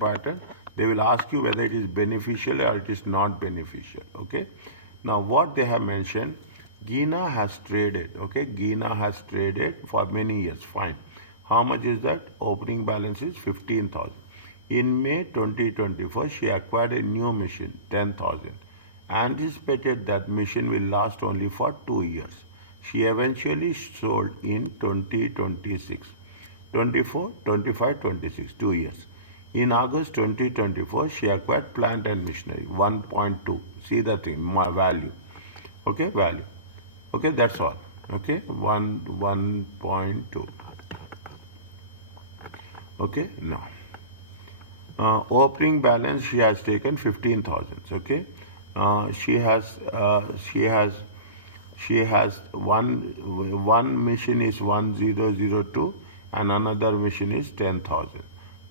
pattern, they will ask you whether it is beneficial or it is not beneficial. Okay. Now what they have mentioned, Gina has traded. Okay, Gina has traded for many years. Fine. How much is that? Opening balance is 15,000. In May 2024, she acquired a new machine, 10,000. Anticipated that machine will last only for 2 years. She eventually sold in 2026. 24, 25, 26, 2 years. In August 2024, she acquired plant and machinery, 1.2. See the thing, my value. Okay, value. Okay, that's all. Okay, 1.2. Okay, now. Opening balance, she has taken 15,000. Okay, she has one machine is 1002 and another machine is 10,000.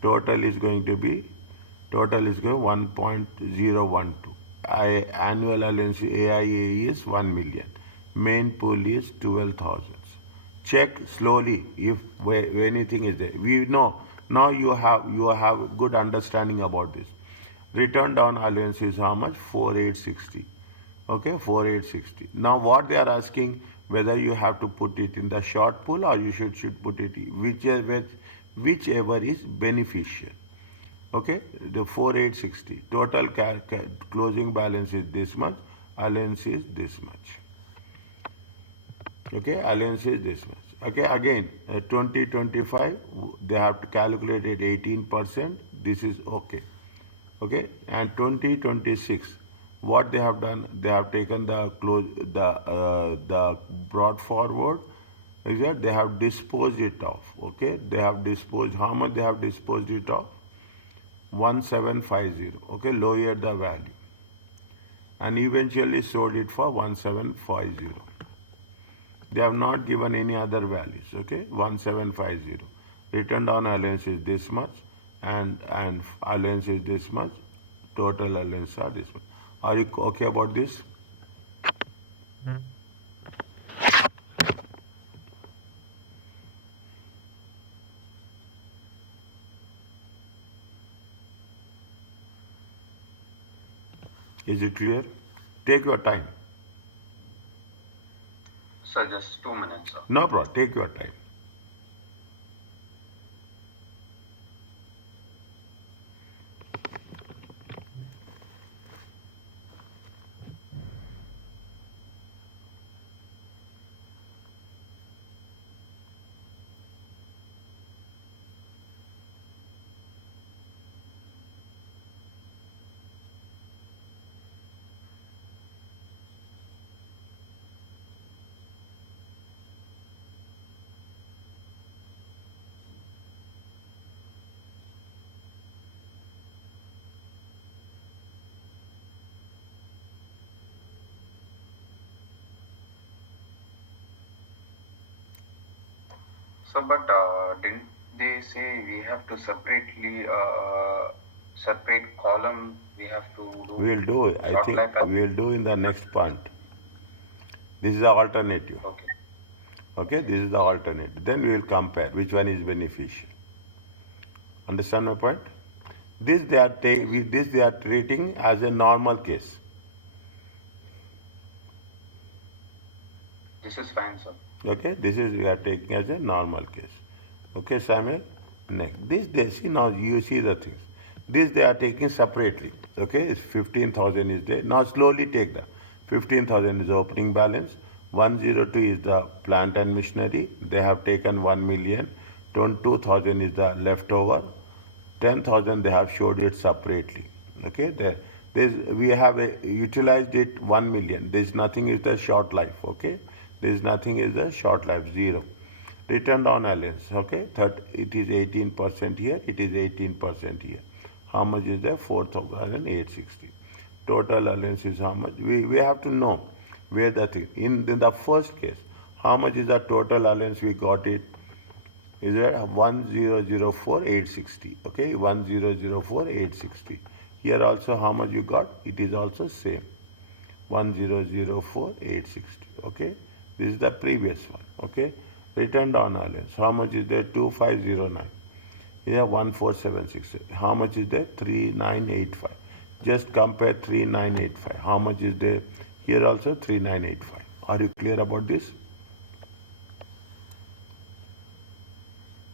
Total is going 1.012. Annual allowance AIA is 1 million. Main pool is 12,000. Check slowly if anything is there. We know now you have good understanding about this. Return down allowance is how much? 4,860. Okay, 4,860. Now what they are asking, whether you have to put it in the short pool or you should put it whichever is beneficial. Okay, the 4,860. Total closing balance is this much. Allowance is this much. Okay, allowance is this much. Okay, again, 2025, they have to calculate it 18%. This is okay. Okay, and 2026, what they have done, they have taken the brought forward, is that they have disposed it off. Okay, they have disposed, how much they have disposed it off? 1750. Okay, lowered the value and eventually sold it for 1750. They have not given any other values. Okay, 1750. Return down allowance is this much and allowance is this much. Total allowance are this much. Are you okay about this? Is it clear? Take your time. Sir, just 2 minutes, sir. No problem. Take your time. So, but didn't they say we have to separately separate column? We have to do. We'll do. I think we'll do in the next part. This is the alternative. Okay. Okay, this is the alternative. Then we will compare which one is beneficial. Understand my point? This they are treating as a normal case. This is fine, sir. Okay, this is we are taking as a normal case. Okay, Samuel. Next, this they see now. You see the things. This they are taking separately. Okay, it's 15,000 is there. Now slowly take the 15,000 is the opening balance. 102 is the plant and machinery. They have taken 1 million. 22,000 is the leftover. 10,000 they have showed it separately. Okay, we have utilized it 1 million. There is nothing is the short life. Okay, there is nothing is the short life, 0. Return down allowance. Okay, it is 18% here. It is 18% here. How much is there? 4,860. Total allowance is how much? We have to know where the thing. In the first case, how much is the total allowance we got it? Is it 1,004,860? Okay, 1,004,860. Here also how much you got? It is also same. 1,004,860. Okay, this is the previous one. Okay, return down allowance. How much is there? 2,509. Yeah, 1476. How much is there? 3985. Just compare 3985. How much is there? Here also 3985. Are you clear about this?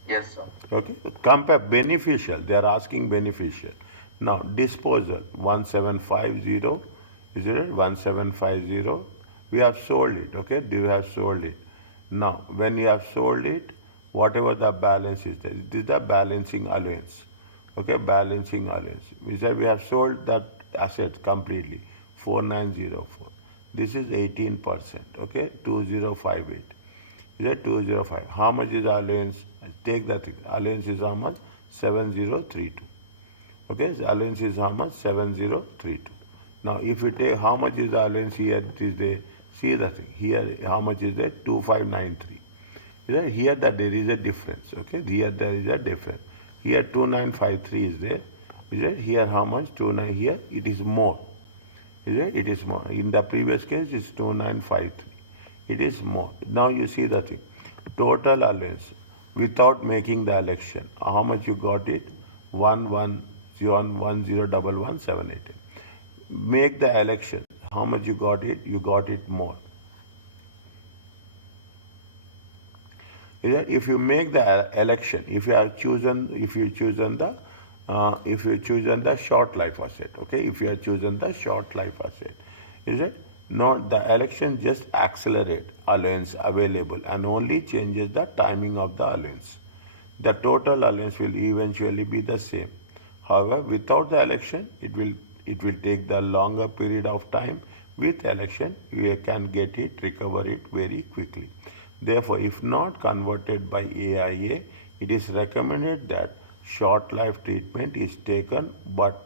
Yes, sir. Okay. Compare beneficial. They are asking beneficial. Now disposal 1750. Is it 1750? We have sold it. Okay. We have sold it. Now when you have sold it, whatever the balance is there, it is the balancing allowance. Okay. Balancing allowance. We said we have sold that asset completely. 4904. This is 18%. Okay. 2058. Is that 205? How much is allowance? Take that thing. Allowance is how much? 7032. Okay, so allowance is how much? 7032. Now, if you take how much is the allowance here, it is the, see the thing. Here, how much is that? 2593. Is that here that there is a difference. Okay, here there is a difference. Here 2953 is there. Is it? Here how much? 29. Here it is more. Is it? It is more. In the previous case, it's 2953. It is more. Now you see the thing. Total allowance without making the election. How much you got it? 110111788. Make the election. How much you got it? You got it more. Is that if you make the election, if you have chosen, if you chosen the short life asset, okay, if you have chosen the short life asset, is it? Not the election just accelerate allowance available and only changes the timing of the allowance. The total allowance will eventually be the same. However, without the election, it will take the longer period of time. With election, you can get it, recover it very quickly. Therefore, if not converted by AIA, it is recommended that short life treatment is taken, but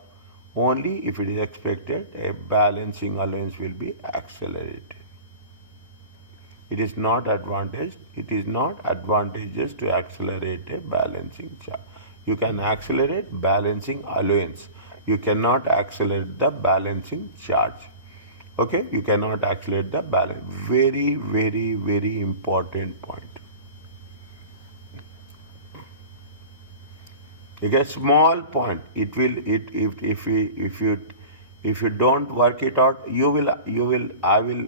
only if it is expected a balancing allowance will be accelerated. It is not advantageous to accelerate a balancing charge. You can accelerate balancing allowance. You cannot accelerate the balancing charge. Okay, you cannot accelerate the balance. Very, very, very important point. Okay, small point. It will if you don't work it out, I will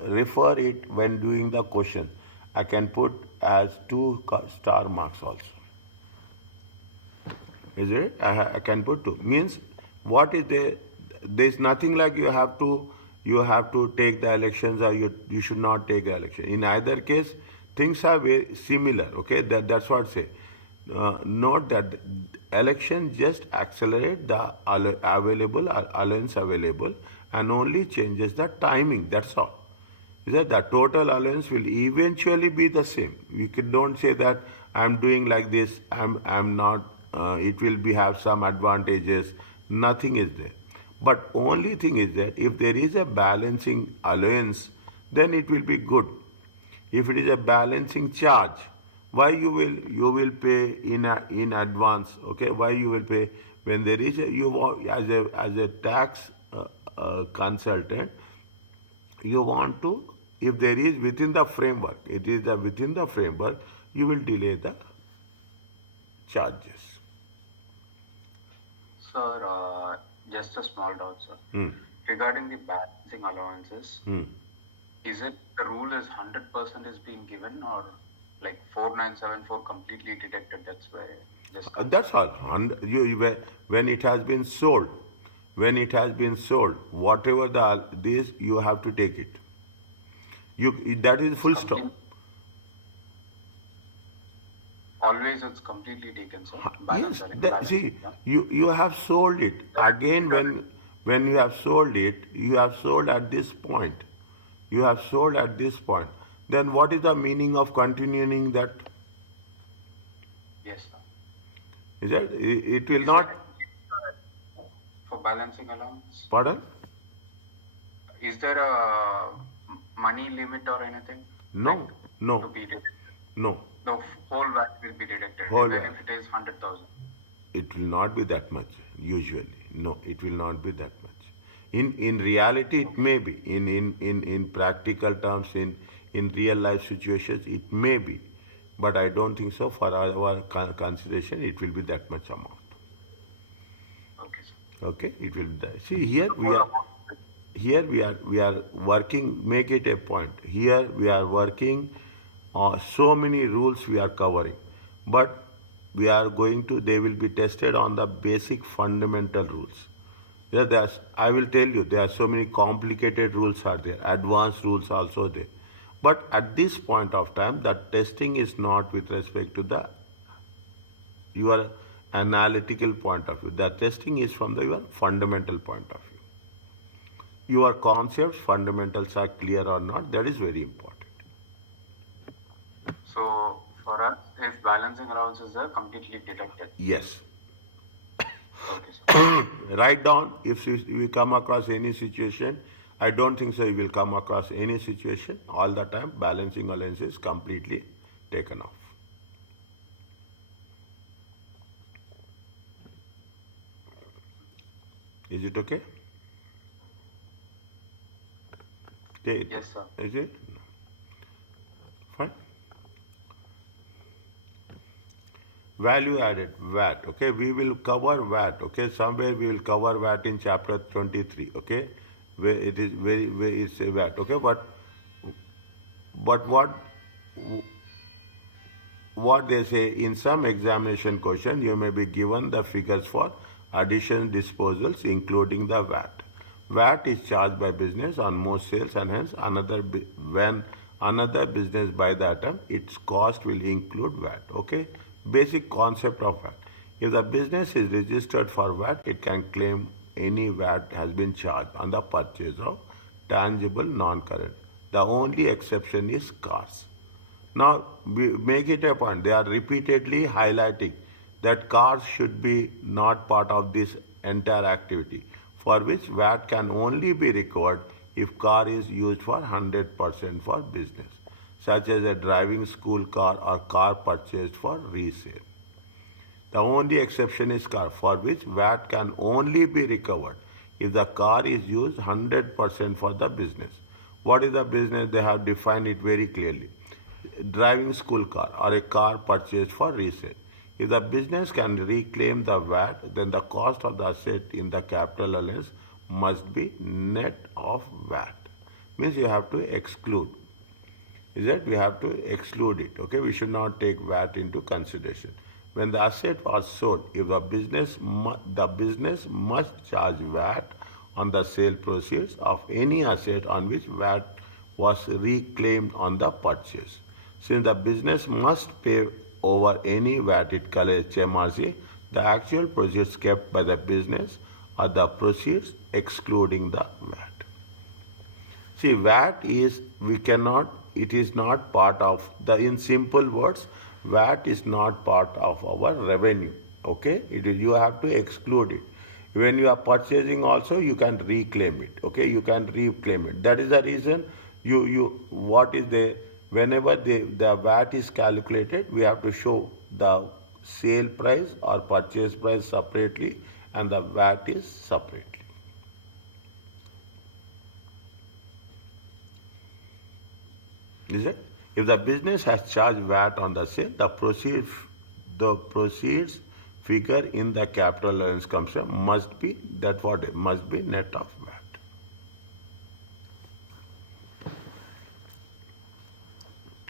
refer it when doing the question. I can put as 2 star marks also. Is it? I can put 2. Means what is there? There's nothing like you have to take the elections or you should not take the election. In either case, things are very similar. Okay, that's what I say. Note that election just accelerate the allowance available and only changes the timing. That's all. Is that the total allowance will eventually be the same. Don't say that I'm doing like this. I'm not. It will have some advantages. Nothing is there. But only thing is that if there is a balancing allowance, then it will be good. If it is a balancing charge, why you will pay in advance? Okay, why you will pay when there is as a tax consultant, you want to, if there is within the framework, within the framework, you will delay the charges. Sir, just a small doubt, sir. Regarding the balancing allowances, is it the rule is 100% is being given or like 4974 completely deducted? That's why. That's all. When it has been sold, whatever this you have to take it. That is full stop. Always it's completely taken, sir. Yes, see, you have sold it. Again, when you have sold it, you have sold at this point. You have sold at this point. Then what is the meaning of continuing that? Yes, sir. Is that it will not for balancing allowance? Pardon? Is there a money limit or anything? No, like no, to be deducted? no. The whole VAT will be deducted, Whole even VAT. if it is 100,000. It will not be that much, usually. No, it will not be that much. In reality, it may be. In practical terms, in real life situations, it may be. But I don't think so. For our consideration, it will be that much amount. Okay, sir. Okay, it will be that. See, here we are working. Make it a point. Here we are working. So many rules we are covering, but we are going to. They will be tested on the basic fundamental rules. Yeah, I will tell you, there are so many complicated rules are there, advanced rules also there. But at this point of time, the testing is not with respect to the your analytical point of view. The testing is from the your fundamental point of view. Your concepts, fundamentals are clear or not, that is very important. So for us, if balancing allowances are completely deducted. Yes. Okay, sir. Write down if you come across any situation. I don't think so you will come across any situation. All the time, balancing allowance is completely taken off. Is it okay? Okay. Yes, sir. Is it? Fine. Value added, VAT. Okay, we will cover VAT. Okay, somewhere we will cover VAT in chapter 23. Okay, where it is where it's a VAT. Okay, but what they say in some examination question, you may be given the figures for addition disposals, including the VAT. VAT is charged by business on most sales, and hence when another business buy the item, its cost will include VAT. Okay, basic concept of VAT. If the business is registered for VAT, it can claim any VAT has been charged on the purchase of tangible non-current. The only exception is cars. Now, we make it a point. They are repeatedly highlighting that cars should be not part of this entire activity, for which VAT can only be recovered if car is used for 100% for business, such as a driving school car or car purchased for resale. The only exception is car, for which VAT can only be recovered if the car is used 100% for the business. What is the business? They have defined it very clearly. Driving school car or a car purchased for resale. If the business can reclaim the VAT, then the cost of the asset in the capital allowance must be net of VAT. Means you have to exclude. Is that we have to exclude it? Okay, we should not take VAT into consideration. When the asset was sold, if the business must charge VAT on the sale proceeds of any asset on which VAT was reclaimed on the purchase. Since the business must pay over any VAT it collects HMRC, the actual proceeds kept by the business are the proceeds excluding the VAT. See, VAT is, it is not part of in simple words, VAT is not part of our revenue. Okay, you have to exclude it. When you are purchasing also, you can reclaim it. Okay, you can reclaim it. That is the reason whenever the VAT is calculated, we have to show the sale price or purchase price separately and the VAT is separately. Is it? If the business has charged VAT on the sale, the proceeds figure in the capital allowance consumption must be net of VAT.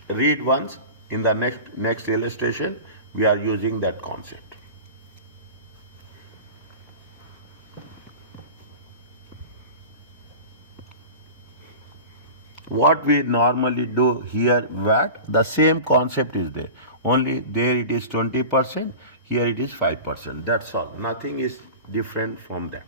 Read once. In the next illustration, we are using that concept. What we normally do here, VAT, the same concept is there. Only there it is 20%, here it is 5%. That's all. Nothing is different from that.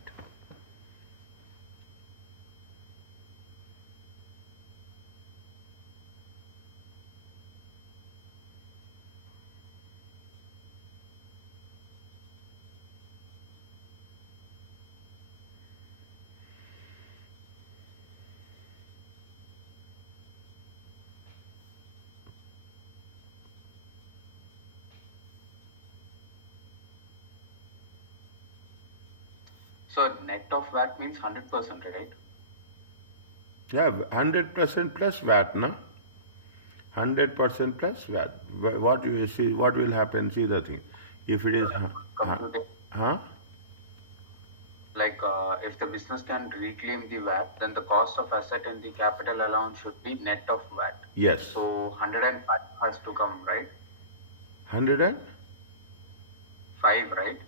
So net of VAT means 100%, right? Yeah, 100% plus VAT, na? 100% plus VAT. What you see, what will happen? See the thing. If it is, Computing, huh? like if the business can reclaim the VAT, then the cost of asset and the capital allowance should be net of VAT. Yes. So 105 has to come, right? 105, right?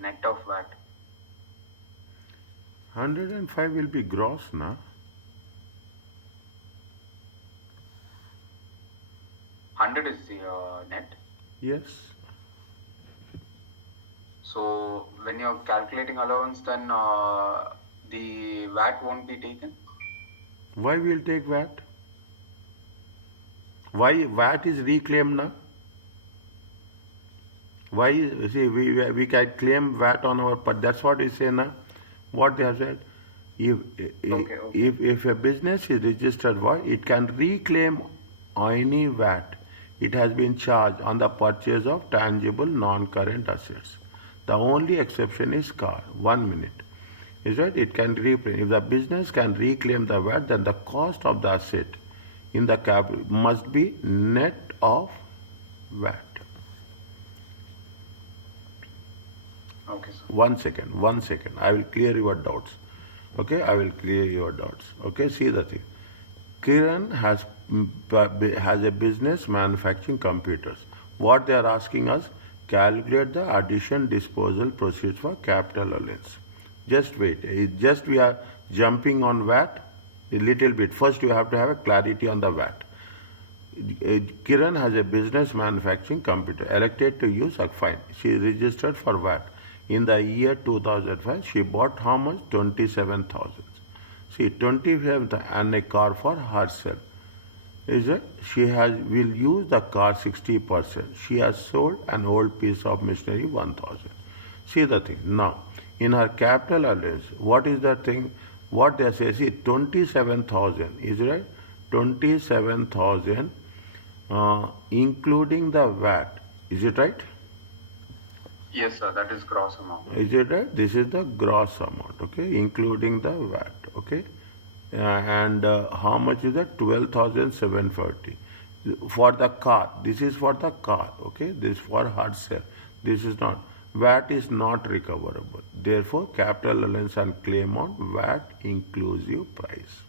Net of VAT. 105 will be gross, na? 100 is the net. Yes. So when you're calculating allowance, then the VAT won't be taken. Why we'll take VAT? Why VAT is reclaimed now? Why, see, we can claim VAT on our, but that's what we say now. What they have said, if a business is registered, what it can reclaim any VAT it has been charged on the purchase of tangible non-current assets. The only exception is car. 1 minute. Is that it can reclaim. If the business can reclaim the VAT, then the cost of the asset in the capital must be net of VAT. Okay, sir. 1 second, 1 second. I will clear your doubts. Okay, I will clear your doubts. Okay, see the thing. Kiran has a business manufacturing computers. What they are asking us, calculate the addition disposal proceeds for capital allowance. Just wait. Just we are jumping on VAT a little bit. First, you have to have a clarity on the VAT. Kiran has a business manufacturing computer. Elected to use, fine. She is registered for VAT. In the year 2005, she bought how much? 27,000. See, 27,000 and a car for herself. Is it? She will use the car 60%. She has sold an old piece of machinery 1,000. See the thing. Now, in her capital allowance, what is the thing? What they say, see, 27,000, is it right? 27,000 including the VAT. Is it right? Yes, sir. That is gross amount. Is it right? This is the gross amount, okay, including the VAT, okay? And how much is that? 12,740. For the car, this is for the car, okay? This is for herself. This is not. VAT is not recoverable. Therefore, capital allowance and claim on VAT inclusive price.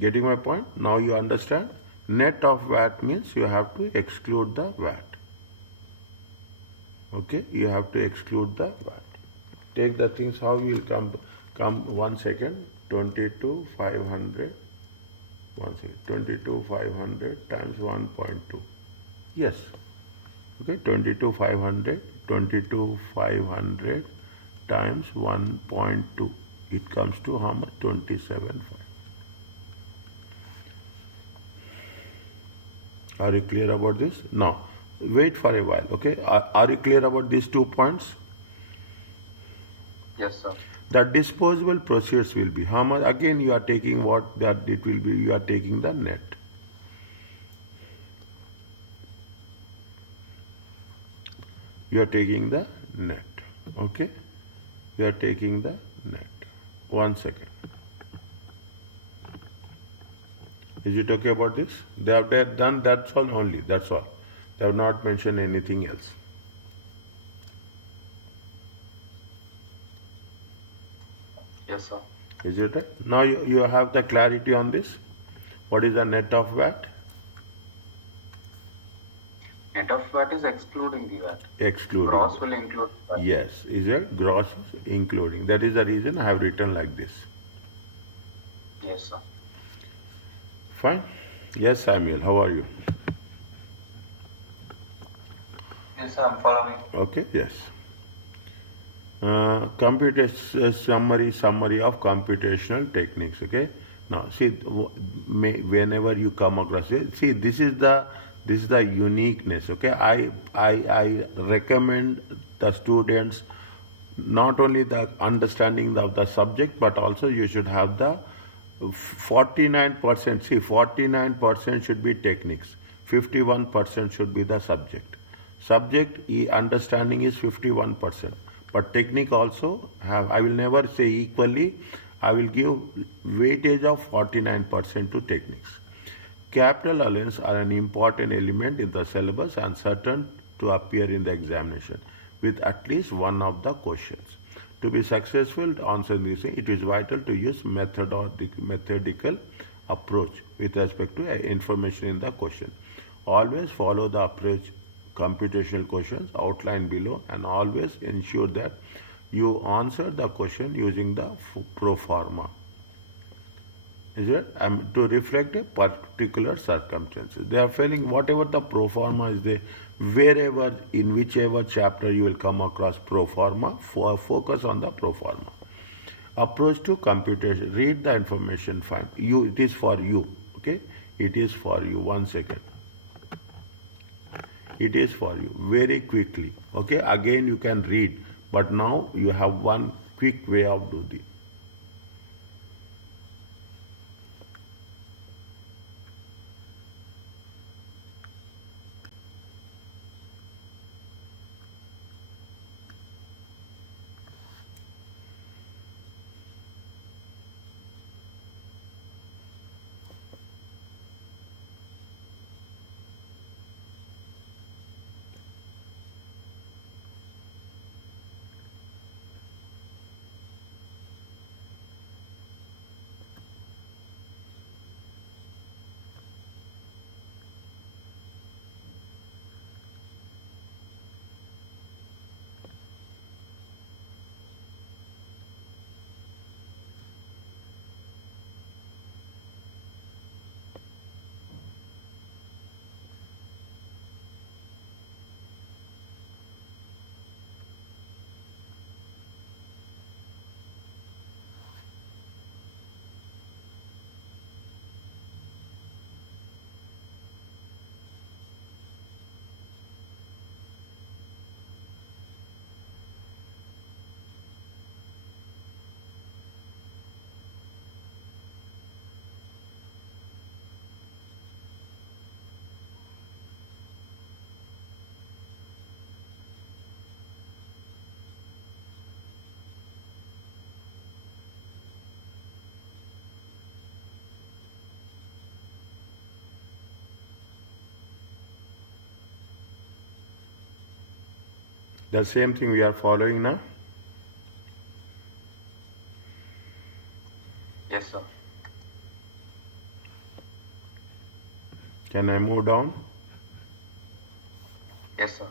Getting my point? Now you understand? Net of VAT means you have to exclude the VAT. Okay? You have to exclude the VAT. Take the things how you will come 1 second. 22,500. 1 second. 22,500 times 1.2. Yes. Okay, 22,500 times 1.2. It comes to how much? 27,500. Are you clear about this? Now, wait for a while, okay? Are you clear about these 2 points? Yes, sir. The disposable proceeds will be how much? Again, you are taking what that it will be, you are taking the net. You are taking the net, okay? You are taking the net. 1 second. Is it okay about this? They have done that's all only, that's all. They have not mentioned anything else. Yes, sir. Is it right? Now you have the clarity on this. What is the net of VAT? Net of VAT is excluding the VAT. Excluding. Gross will include VAT. Yes, is it? Gross is including. That is the reason I have written like this. Yes, sir. Fine. Yes, Samuel, how are you? Yes, sir. I'm following. Okay, yes. Computer summary of computational techniques. Okay. Now, see, whenever you come across it, see, this is the uniqueness. Okay. I recommend the students not only the understanding of the subject, but also you should have the 49%. See, 49% should be techniques. 51% should be the subject. Subject understanding is 51%. But technique also have, I will never say equally, I will give weightage of 49% to techniques. Capital allowance are an important element in the syllabus and certain to appear in the examination with at least one of the questions. To be successful answering this, it is vital to use methodical approach with respect to information in the question. Always follow the approach computational questions outlined below and always ensure that you answer the question using the pro forma. Is it? To reflect a particular circumstances. They are failing whatever the pro forma is there, wherever, in whichever chapter you will come across pro forma, focus on the pro forma. Approach to computation, read the information, fine. It is for you, okay? It is for you, 1 second. It is for you, very quickly, okay? Again you can read, but now you have one quick way of doing it. The same thing we are following now. Yes, sir. Can I move down? Yes, sir.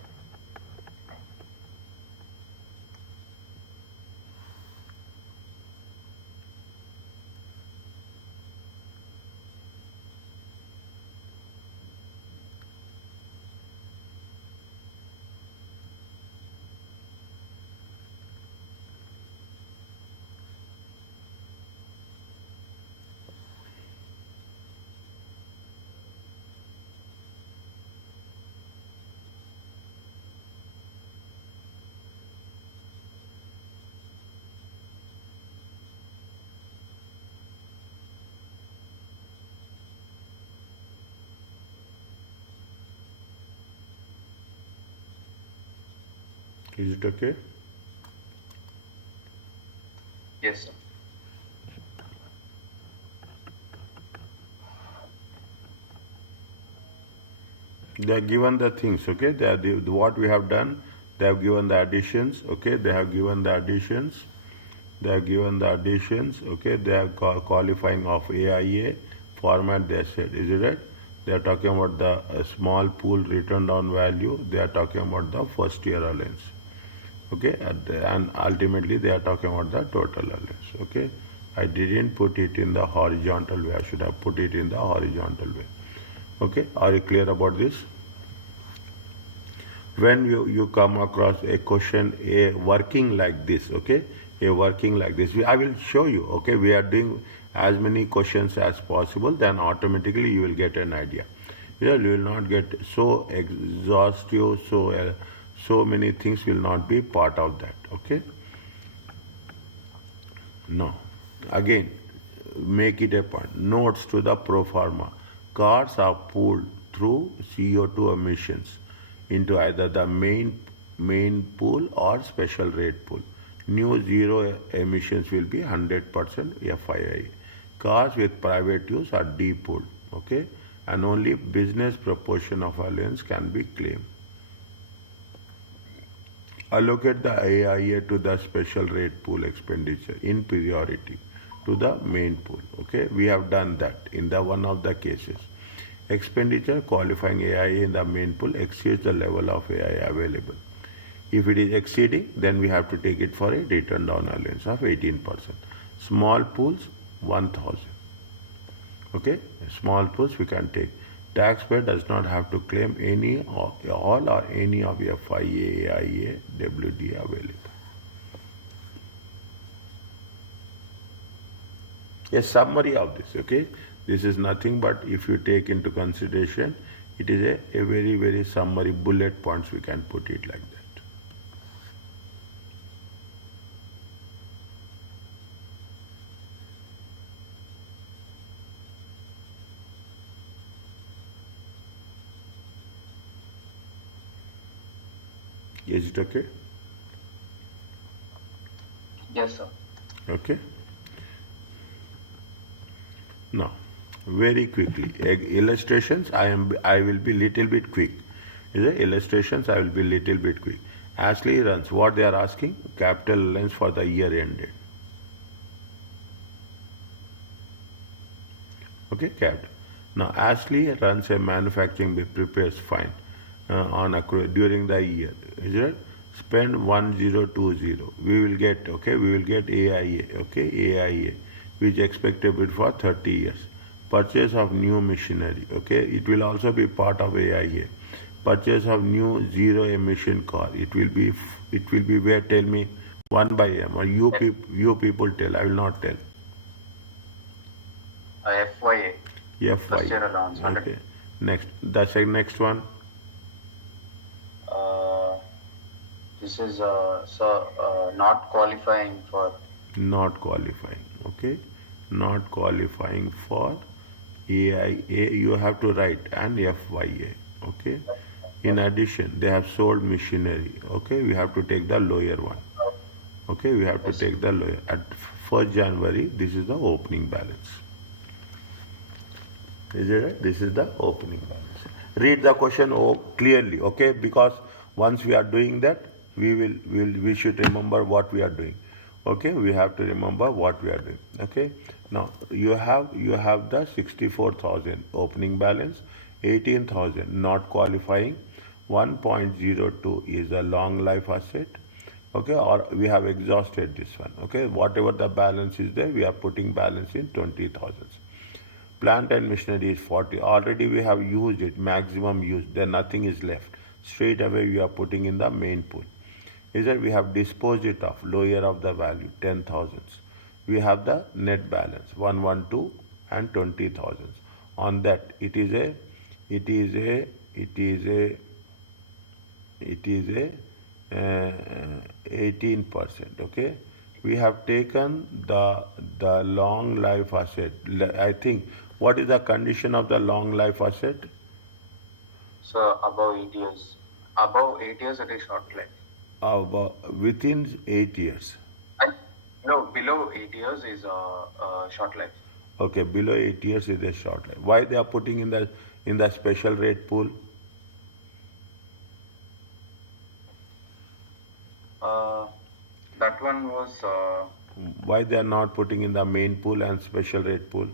Is it okay? Yes, sir. They are given the things, okay? They are what we have done. They have given the additions, okay? They have given the additions. They have given the additions, okay? They are qualifying of AIA format. They said, is it right? They are talking about the small pool return down value. They are talking about the first year allowance, okay? And ultimately they are talking about the total allowance, okay? I didn't put it in the horizontal way. I should have put it in the horizontal way. Okay, are you clear about this? When you come across a question, a working like this, okay, a working like this, I will show you, okay, we are doing as many questions as possible, then automatically you will get an idea. You will not get so exhaustive, so many things will not be part of that, okay? No. Again, make it a point. Notes to the pro forma. Cars are pulled through CO2 emissions into either the main pool or special rate pool. New zero emissions will be 100% FII. Cars with private use are depooled, okay? And only business proportion of allowance can be claimed. Allocate the AIA to the special rate pool expenditure in priority to the main pool. Okay, we have done that in the one of the cases. Expenditure qualifying AIA in the main pool exceeds the level of AIA available. If it is exceeding, then we have to take it for a return down allowance of 18%. Small pools, 1,000. Okay, small pools we can take. Taxpayer does not have to claim any or all or any of FIA, AIA, WD available. A summary of this, okay? This is nothing but if you take into consideration, it is a very, very summary bullet points we can put it like that. Is it okay? Yes, sir. Okay. Now, very quickly, illustrations. I will be little bit quick. Is it illustrations? I will be little bit quick. Ashley runs. What they are asking? Capital allowance for the year ended. Okay, capital. Now, Ashley runs a manufacturing prepares fine on during the year. Is it? Spend 1020. We will get, okay, we will get AIA, okay, AIA, which expected for 30 years. Purchase of new machinery, okay, it will also be part of AIA. Purchase of new zero emission car, it will be where, tell me, one by M, or you people tell, I will not tell. FYA. First year FY. allowance. Okay. Next, that's the next one. This is not qualifying for. Not qualifying. Okay. Not qualifying for AIA. You have to write and FYA. Okay. In addition, they have sold machinery. Okay. We have to take the lower one. Okay. We have to take the lower. At 1st January, this is the opening balance. Is it right? This is the opening balance. Read the question clearly, okay? Because once we are doing that, we should remember what we are doing. Okay, we have to remember what we are doing. Okay. Now you have the 64,000 opening balance, 18,000 not qualifying, 1.02 is a long life asset. Okay, or we have exhausted this one. Okay, whatever the balance is there, we are putting balance in 20,000. Plant and machinery is 40. Already we have used it, maximum use. Then nothing is left. Straight away we are putting in the main pool. Is that we have disposed it of, lower of the value, 10,000. We have the net balance, 112 and 20,000. On that, it is a 18%. Okay. We have taken the long life asset. I think, what is the condition of the long life asset? So above 8 years. Above 8 years it is short life. Within 8 years. No, below 8 years is short life. Okay, below 8 years is a short life. Why they are putting in the special rate pool? That one was. Why they are not putting in the main pool and special rate pool?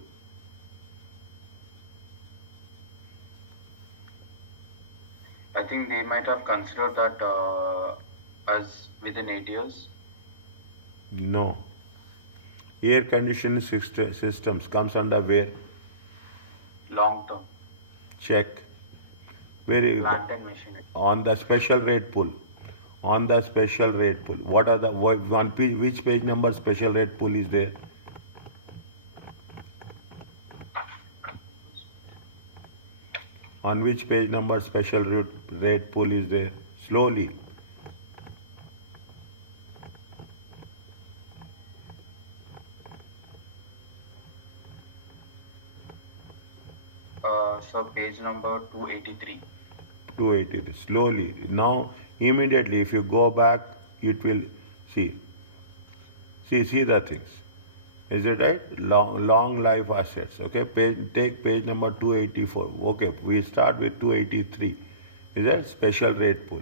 I think they might have considered that as within 8 years. No. Air conditioning systems comes under where? Long term. Check. Very Plant and machinery. on the special rate pool. On the special rate pool. What are the one page? Which page number special rate pool is there? On which page number special rate pool is there? Slowly. So page number 283. 283. Slowly. Now, immediately, if you go back, it will see. See the things. Is it right? Long life assets. Okay, take page number 284. Okay, we start with 283. Is that special rate pool?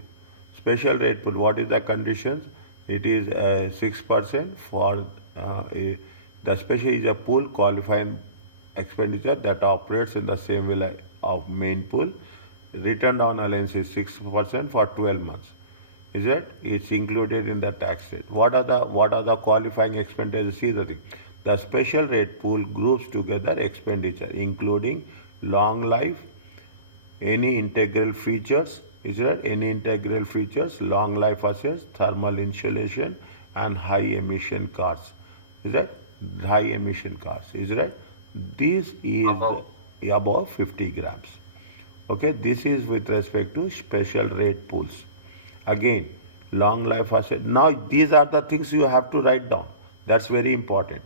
Special rate pool. What is the conditions? It is 6% for the special is a pool qualifying expenditure that operates in the same way of main pool. Return on allowance is 6% for 12 months. Is it? It's included in the tax rate. What are the qualifying expenditures? See the thing. The special rate pool groups together expenditure, including long life, any integral features, is it? Any integral features, long life assets, thermal insulation, and high emission cars. Is that? High emission cars. Is it? This is above 50 grams. Okay, this is with respect to special rate pools. Again, long life asset. Now, these are the things you have to write down. That's very important.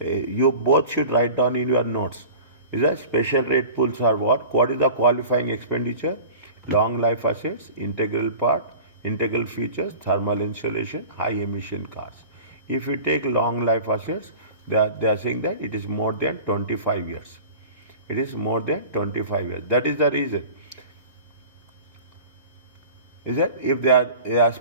You both should write down in your notes. Is that special rate pools are what? What is the qualifying expenditure? Long life assets, integral part, integral features, thermal insulation, high emission cars. If you take long life assets, they are saying that it is more than 25 years. It is more than 25 years. That is the reason. Is that if they are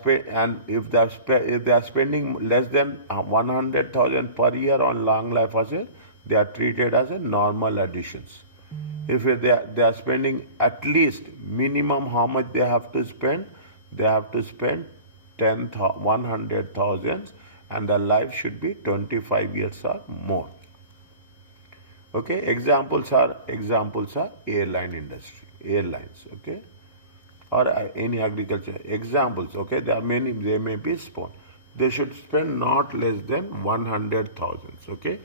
spending less than 100,000 per year on long life assets, they are treated as a normal additions. If they are spending at least minimum how much they have to spend, they have to spend 100,000 and the life should be 25 years or more. Okay, examples are airline industry, airlines, okay, or any agriculture. Examples, okay, there are many, they may be spawned. They should spend not less than 100,000, okay,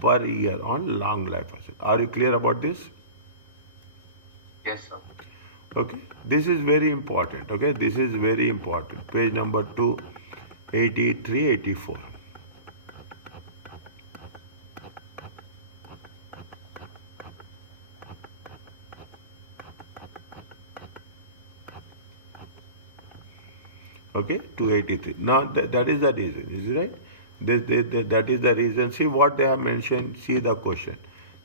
per year on long life asset. Are you clear about this? Yes, sir. Okay, this is very important, okay, this is very important. Page number 283, 84. Okay, 283. Now that is the reason, is it right? That is the reason. See what they have mentioned. See the question.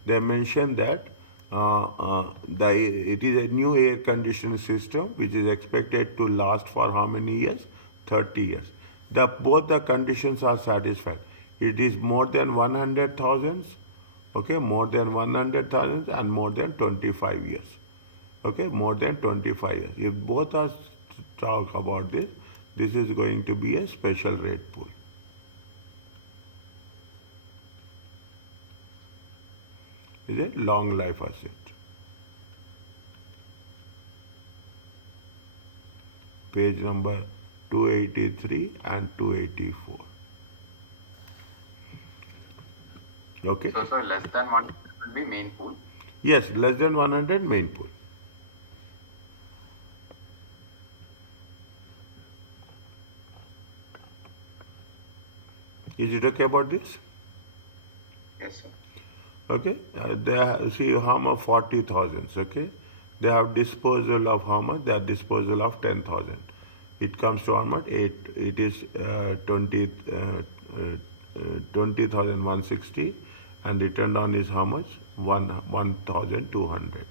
They mentioned that it is a new air conditioning system which is expected to last for how many years? 30 years. Both the conditions are satisfied. It is more than 100,000, okay, more than 100,000 and more than 25 years. Okay, more than 25 years. If both are talk about this, this is going to be a special rate pool. Is it long life asset? Page number 283 and 284. Okay. So, sir, less than 1 will be main pool. Yes, less than 100 main pool. Is it okay about this? Yes, sir. Okay, they see how much 40,000. Okay, they have disposal of how much? They have disposal of 10,000. It comes to how much? It is 20,160, and return on is how much? 1,200.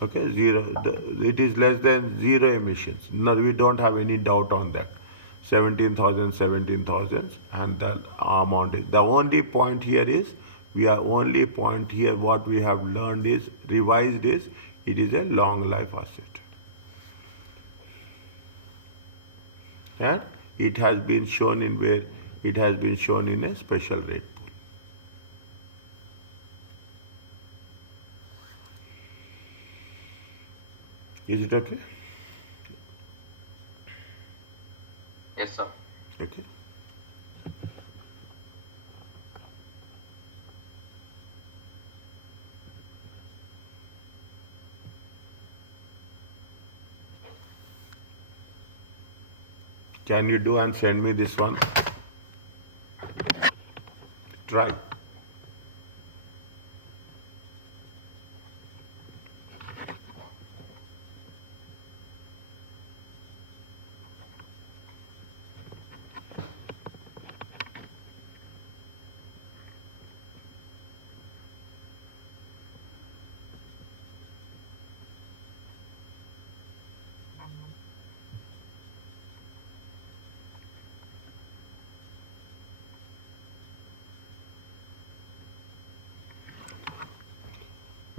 Okay, it is less than zero emissions. No, we don't have any doubt on that. 17,000, and the amount is. The only point here is, what we have learned is, revised is, it is a long life asset. And it has been shown in where? It has been shown in a special rate pool. Is it okay? Yes, sir. Okay. Can you do and send me this one? Try.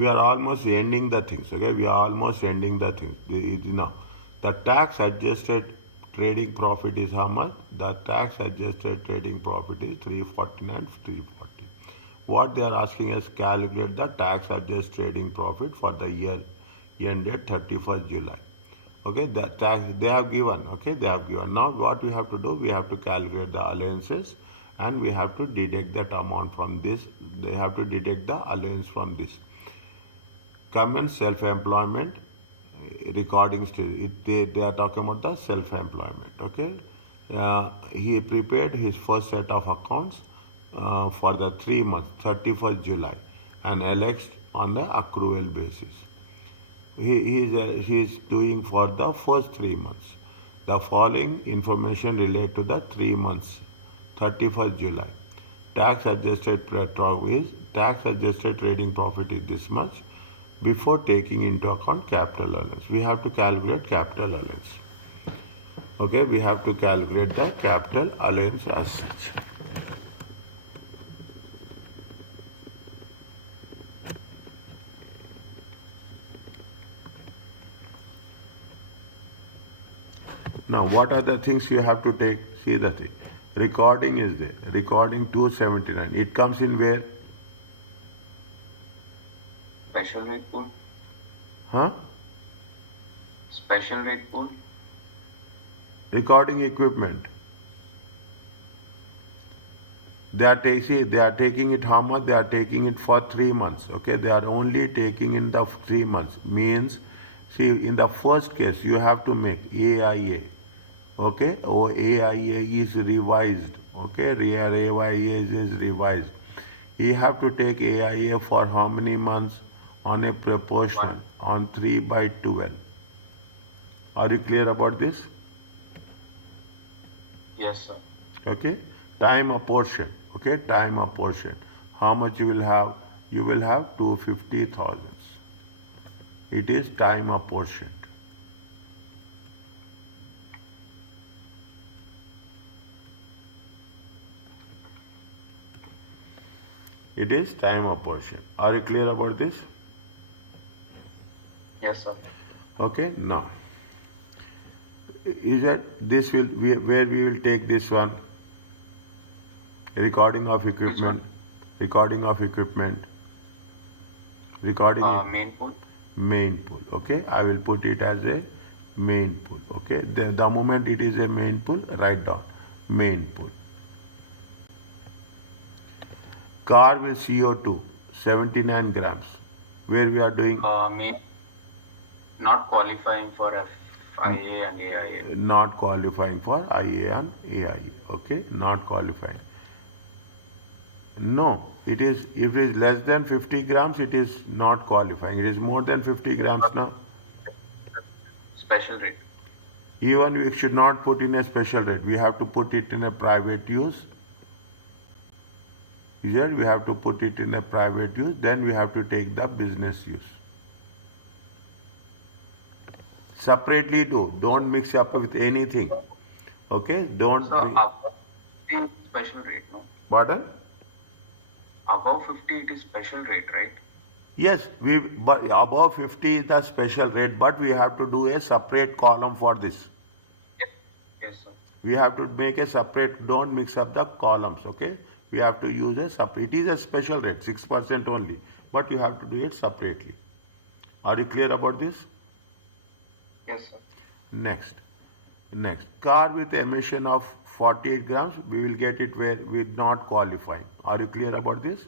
we are almost ending the things, okay? We are almost ending the things. Now, the tax adjusted trading profit is how much? The tax adjusted trading profit is 349, 340. What they are asking us calculate the tax adjusted trading profit for the year ended 31st July. Okay, the tax they have given, okay, they have given. Now what we have to do, we have to calculate the allowances and we have to deduct that amount from this. They have to deduct the allowance from this. Commence self-employment, recording stage. They are talking about the self-employment, okay. He prepared his first set of accounts for the 3 months, 31st July, and elects on the accrual basis. He is doing for the first 3 months. The following information relate to the 3 months, 31st July. Tax adjusted trading profit is this much before taking into account capital allowance. We have to calculate capital allowance. Okay, we have to calculate the capital allowance as such. Now, what are the things you have to take? See the thing. Recording is there. Recording 279. It comes in where? Special rate pool. Huh? Special rate pool. Recording equipment. They are taking it how much? They are taking it for 3 months. Okay, they are only taking in the 3 months. Means, see, in the first case, you have to make AIA. Okay, or AIA is revised. Okay, AIA is revised. You have to take AIA for how many months? On a proportional, on 3/12. Are you clear about this? Yes, sir. Okay, time apportion. Okay, time apportion. How much you will have? You will have 250,000. It is time apportioned. It is time apportioned. Are you clear about this? Yes, sir. Okay, now. Is that this will where we will take this one? Recording of equipment. Recording of equipment. Recording Main pool. main pool. Okay, I will put it as a main pool. Okay, the moment it is a main pool, write down main pool. Car with CO2 79 grams. Where we are doing Main. Not qualifying for FIA and AIA. not qualifying for IA and AIA. Okay, not qualifying. No, it is, if it is less than 50 grams, it is not qualifying. It is more than 50 grams now. Special rate. Even we should not put in a special rate. We have to put it in a private use. Here we have to put it in a private use. Then we have to take the business use. Separately do. Don't mix up with anything. Okay? Don't. So above 50 special rate, no? Pardon? Above 50 it is special rate, right? Yes, but above 50 is the special rate, but we have to do a separate column for this. Yes, yes, sir. We have to make a separate, don't mix up the columns, okay? We have to use a separate, it is a special rate, 6% only, but you have to do it separately. Are you clear about this? Yes, sir. Next, car with emission of 48 grams, we will get it where we not qualifying. Are you clear about this?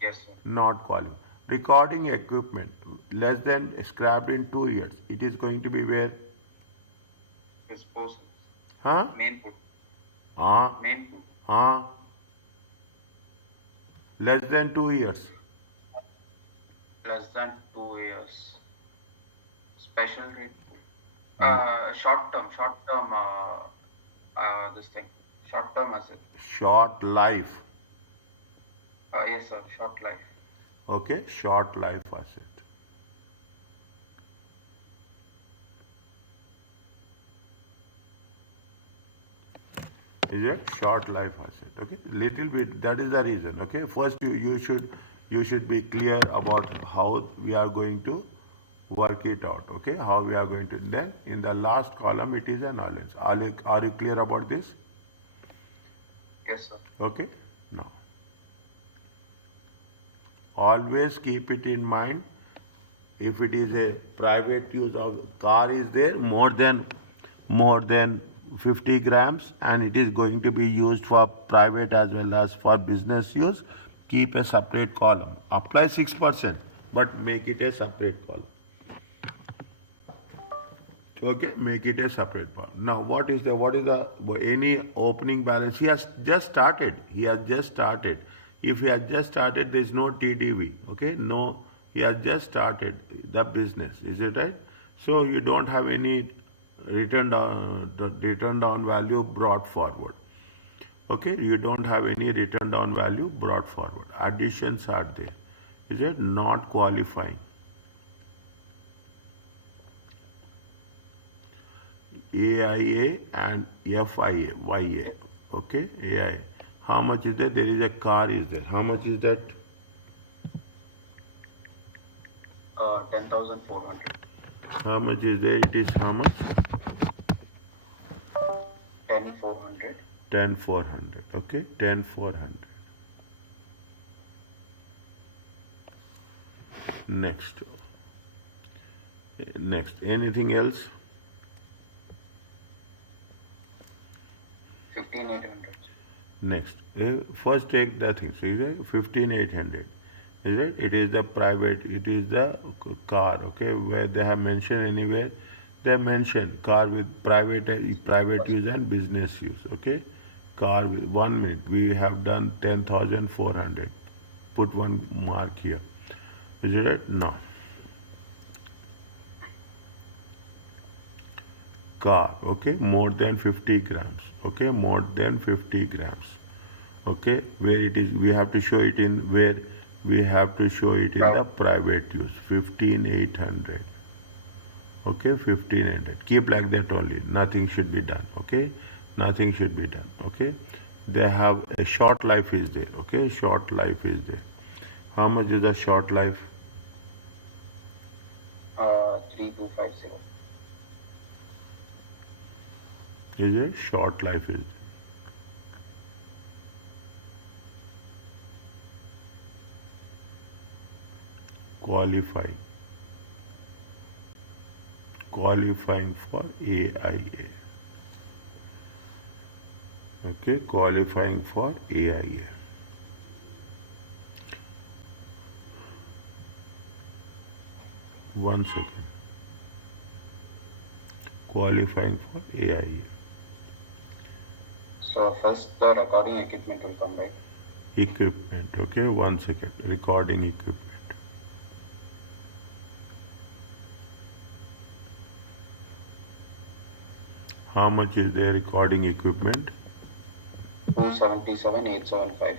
Yes, sir. Not qualifying. Recording equipment, less than scrapped in 2 years, it is going to be where? Disposals. Huh? Main pool. Main pool. Less than 2 years. Less than 2 years. Special rate pool. Short term, this thing. Short term asset. Short life. Yes, sir. Short life. Okay, short life asset. Is it short life asset? Okay, little bit. That is the reason. Okay, first you should you should be clear about how we are going to work it out, okay? How we are going to, then in the last column, it is an allowance. Are you clear about this? Yes, sir. Okay, now. Always keep it in mind, if it is a private use of car is there, more than 50 grams, and it is going to be used for private as well as for business use, keep a separate column. Apply 6%, but make it a separate column. Okay, make it a separate part. Now, what is any opening balance? He has just started. If he has just started, there is no TDV. Okay, no, he has just started the business. Is it right? So you don't have any return down value brought forward. Okay, you don't have any return down value brought forward. Additions are there. Is it not qualifying? AIA and FIA, YA. Okay, AIA. How much is that? There is a car is there. How much is that? 10,400. How much is there? It is how much? 10,400. 10,400. Okay, 10,400. Next. Next. Anything else? 15,800. Next. First take the things. Is it 15,800? Is it? It is the private. It is the car. Okay, where they have mentioned anywhere, they mentioned car with private use and business use. Okay, car with 1 minute. We have done 10,400. Put one mark here. Is it right? No. Car, okay, more than 50 grams, okay, more than 50 grams, okay, where it is, we have to show it in, where we have to show it in the private use, 15,800, okay, 1500, keep like that only, nothing should be done, okay, nothing should be done, okay. They have a short life is there, okay, short life is there. How much is the short life? 3,250. Is it short life is qualifying for AIA, okay, qualifying for AIA. One second. Qualifying for AIA. So first the recording equipment will come, right? Equipment, okay, 1 second. Recording equipment. How much is their recording equipment? 277,875.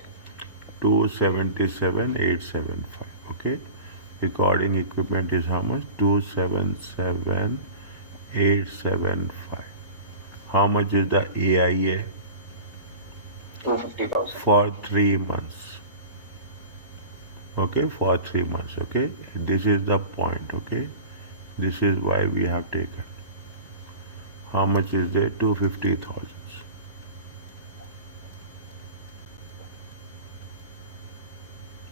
277,875. Okay. Recording equipment is how much? 277,875. How much is the AIA? 250,000. For 3 months. Okay, for 3 months. Okay. This is the point. Okay. This is why we have taken. How much is there? 250,000.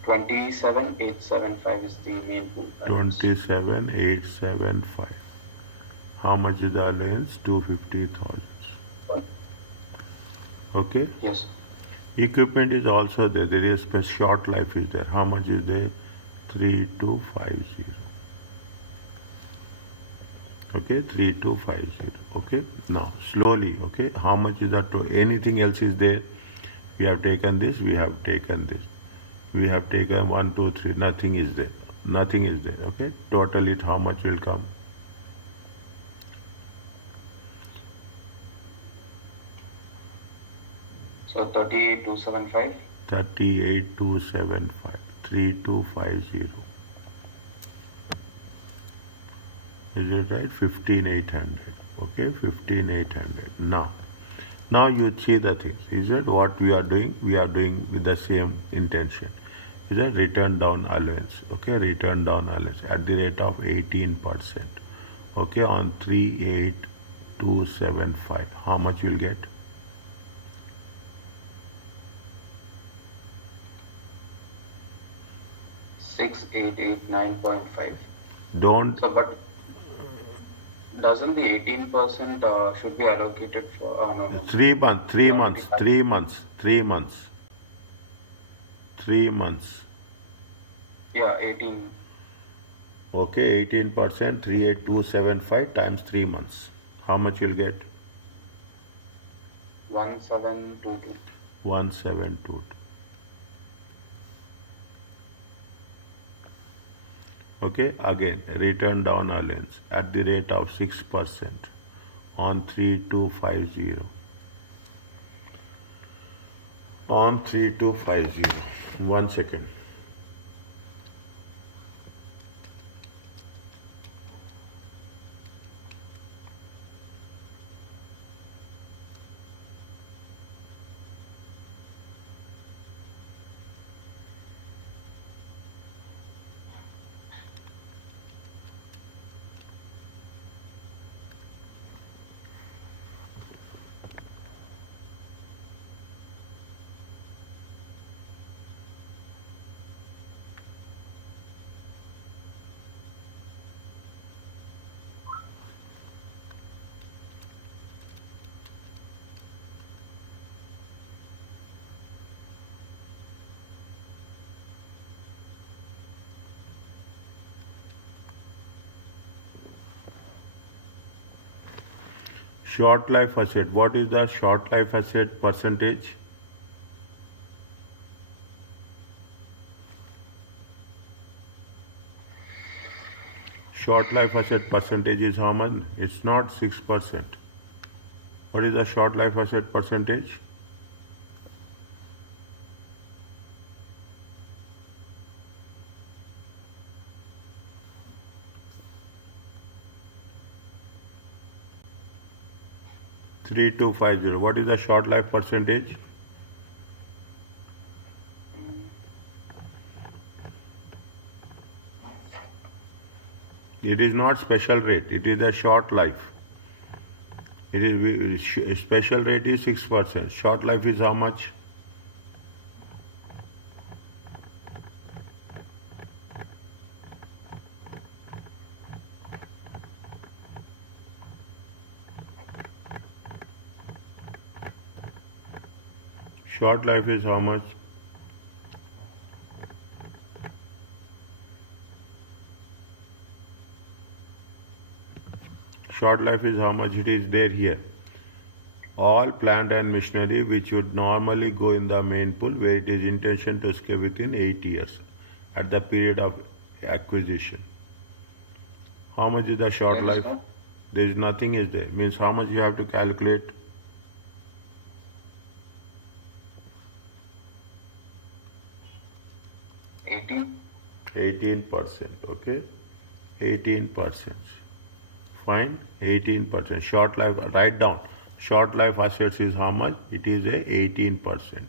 27,875 is the main pool balance. 27,875. How much is the allowance? 250,000. Okay. Yes. Equipment is also there. There is a short life is there. How much is there? 3,250. Okay, 3,250. Okay. Now slowly. Okay. How much is that? Anything else is there? We have taken this. We have taken this. We have taken 1, 2, 3. Nothing is there. Nothing is there. Okay. Total it how much will come? So 38,275. 38,275. 3,250. Is it right? 15,800. Okay, 15,800. Now you see the things. Is it what we are doing? We are doing with the same intention. is a return down allowance. Okay, return down allowance at the rate of 18%. Okay, on 38275. How much you'll get? 6889.5. Don't. So, but doesn't the 18% should be allocated for no, no. 3 months, We already have 3 months. yeah 18 Okay, 18%, 38275 times 3 months. How much you'll get? 1722. 1722. Okay, again, return down allowance at the rate of 6% on 3250. On 3250. 1 second. Short life asset. What is the short life asset percentage? Short life asset percentage is how much? It's not 6%. What is the short life asset percentage? Three two five zero. What is the short life percentage? It is not special rate. It is a short life. It is special rate is 6%. Short life is how much? Short life is how much? Short life is how much? It is there here. All plant and machinery which would normally go in the main pool where it is intention to scale within 8 years at the period of acquisition. How much is the short There is life? no There is nothing is there. Means how much you have to calculate? 18. 18%. Okay, 18%. Fine, 18%. Short life. Write down. Short life assets is how much? It is a 18%.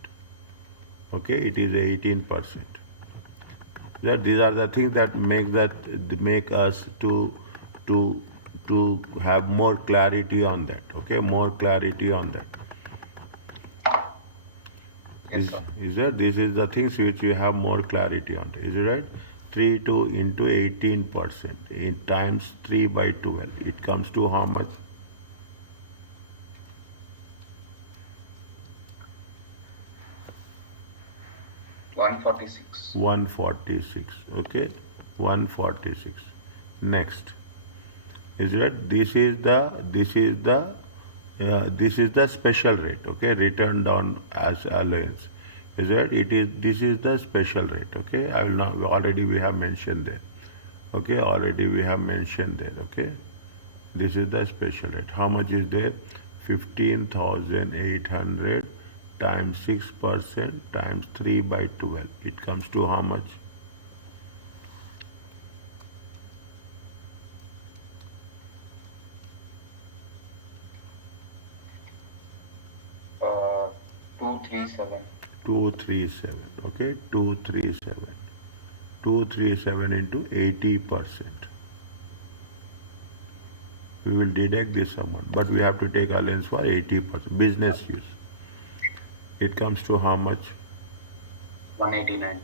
Okay, it is a 18%. That these are the things that make us to to have more clarity on that. Okay, more clarity on that. Yes, sir. Is that this is the things which you have more clarity on. Is it right? 3 2 into 18% in times 3 by 12. It comes to how much? 146. 146. Okay, 146. Next, is it? This is the special rate. Okay, written down as allowance. Is it? This is the special rate. Okay, I will not. Already we have mentioned there. Okay, already we have mentioned there. Okay, this is the special rate. How much is there? 15,800 times 6% times 3 by 12. It comes to how much? Uh, 237. 237, okay, 237. 237 into 80%. We will deduct this amount, but we have to take allowance for 80% business use. It comes to how much? 189.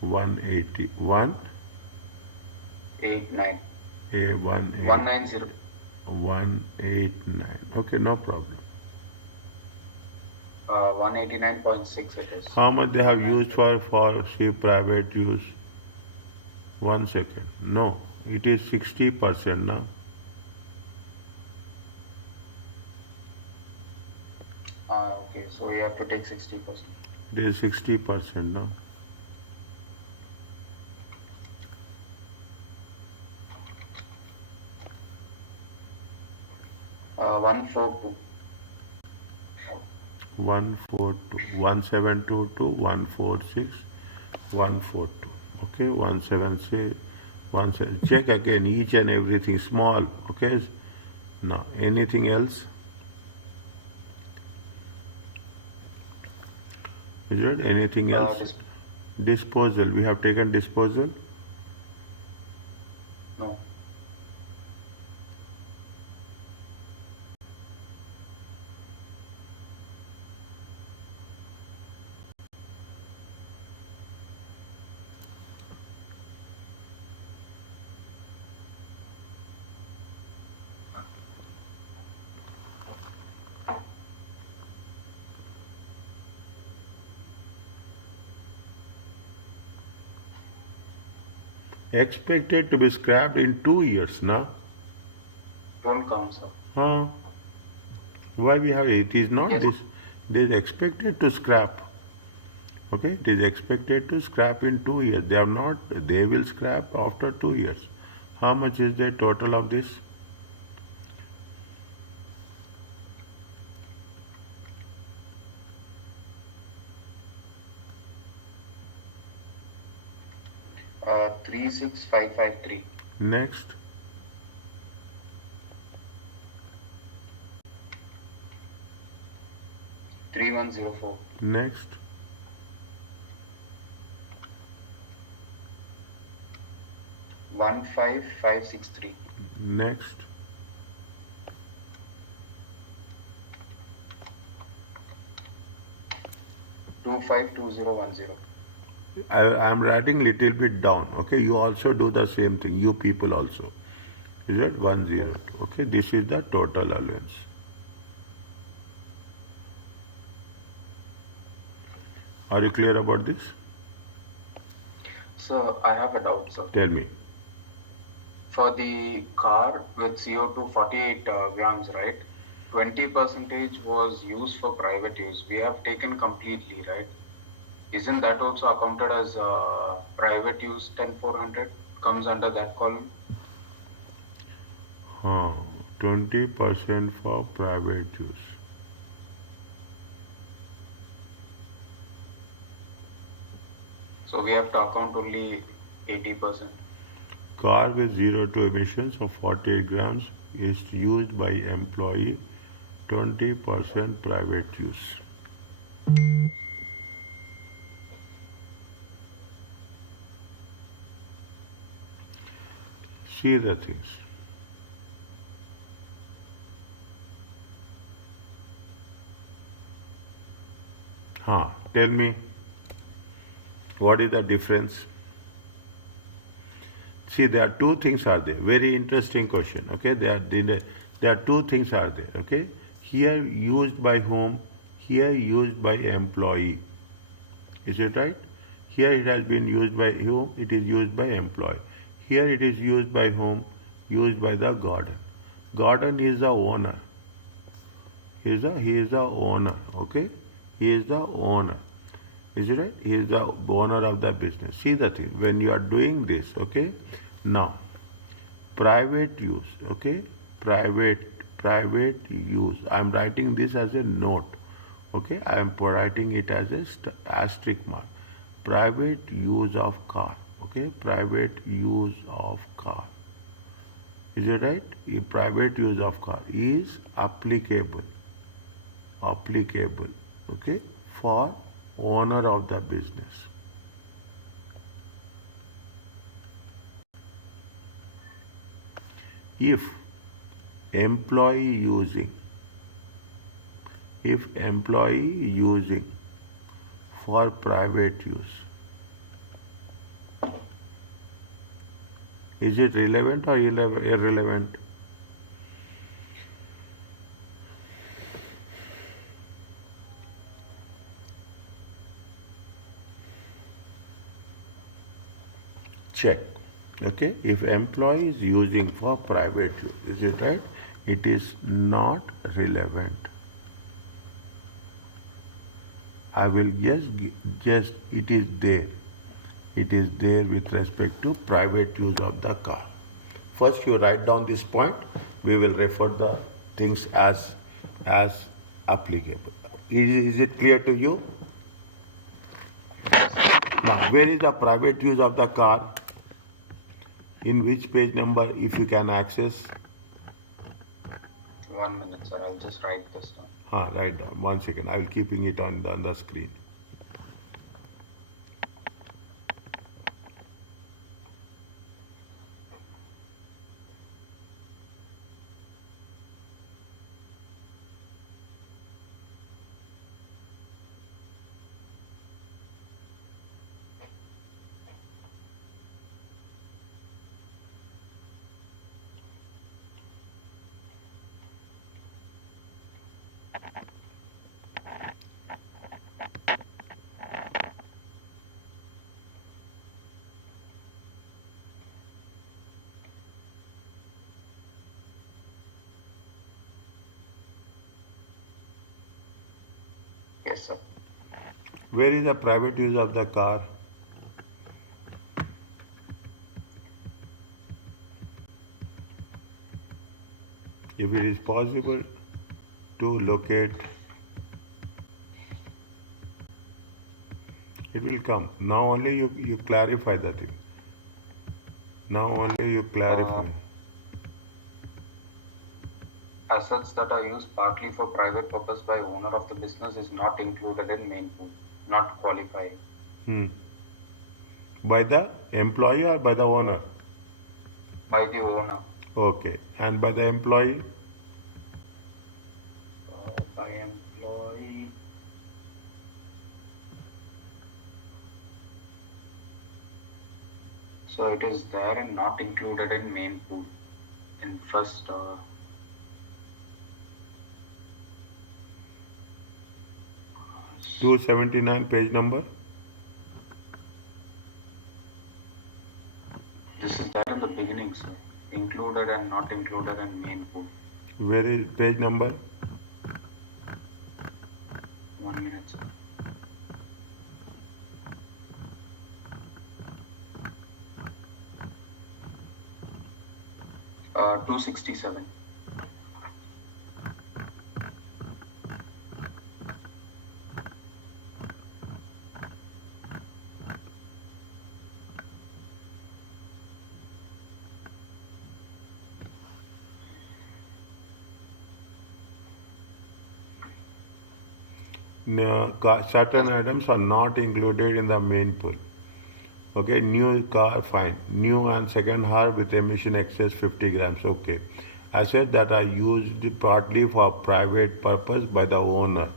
181. 89. A 190. 189. Okay, no problem. 189.6 it is. How much they have used for say private use? 1 second. No, it is 60% now. Okay, so we have to take 60%. It is 60% now. Uh, 142. 142, 1722, 146, 142. Okay, 176, 17. Check again each and everything small. Okay, now anything else? Is there anything else? Disposal. We have taken disposal. No. Expected to be scrapped in 2 years now. Don't come, sir. Huh? Why we have it is not Yes. this. It is expected to scrap. Okay, it is expected to scrap in 2 years. They are not. They will scrap after 2 years. How much is the total of this? Uh, 36553. Next, 3104. next, 15563. next, 252010. I am writing little bit down. Okay, you also do the same thing. You people also. Is it 102? Okay, this is the total allowance. Are you clear about this? Sir, I have a doubt, sir. Tell me. For the car with CO2 48 grams, right? 20 percentage was used for private use. We have taken completely, right? Isn't that also accounted as private use 10400? Comes under that column? 20% for private use. So we have to account only 80%. Car with zero to emissions of 48 grams is used by employee, 20% private use. See the things. Tell me, what is the difference? See, there are two things are there. Very interesting question. Okay, there are two things are there. Okay, here used by whom? Here used by employee. Is it right? Here it has been used by whom? It is used by employee. Here it is used by whom? Used by the garden. Garden is the owner. He is the owner. Okay, he is the owner. Is it right? He is the owner of the business. See the thing. When you are doing this, okay, now private use, okay, private use. I am writing this as a note. Okay, I am writing it as a asterisk mark. Private use of car. Okay, private use of car. Is it right? Private use of car is applicable. Okay, for owner of the business. If employee using, if employee using for private use, is it relevant or irrelevant? Check. Okay, if employee is using for private use, is it right? It is not relevant. I will just it is there. It is there with respect to private use of the car. First, you write down this point. We will refer the things as applicable. Is it clear to you? Now, where is the private use of the car? In which page number, if you can access? 1 minute, sir. I'll just write this down. Write down. 1 second. I will keeping it on the screen. Yes, sir. Where is the private use of the car? If it is possible to locate, it will come. Now only you clarify the thing. Now only you clarify. Assets that are used partly for private purpose by owner of the business is not included in main pool, not qualifying. By the employee or by the owner? By the owner. Okay. And by the employee? By employee. So it is there and not included in main pool. In first. 279 page number. This is there in the beginning, sir. Included and not included in main pool. Where is page number? 1 minute, sir. Uh, 267. Certain items are not included in the main pool. Okay, new car, fine. New and second car with emission excess 50 grams. Okay. Assets that are used partly for private purpose by the owner.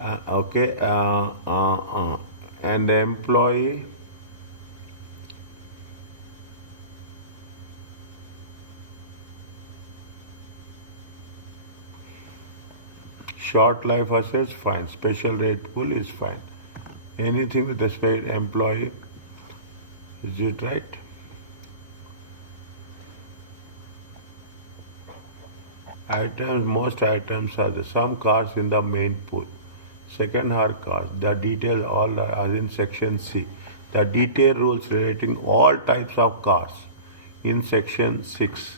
Okay. And the employee. Short life assets, fine. Special rate pool is fine. Anything with respect to employee, is it right? Items, most items are the some cars in the main pool. Second are cars. The details all are in section C. The detailed rules relating all types of cars in section 6.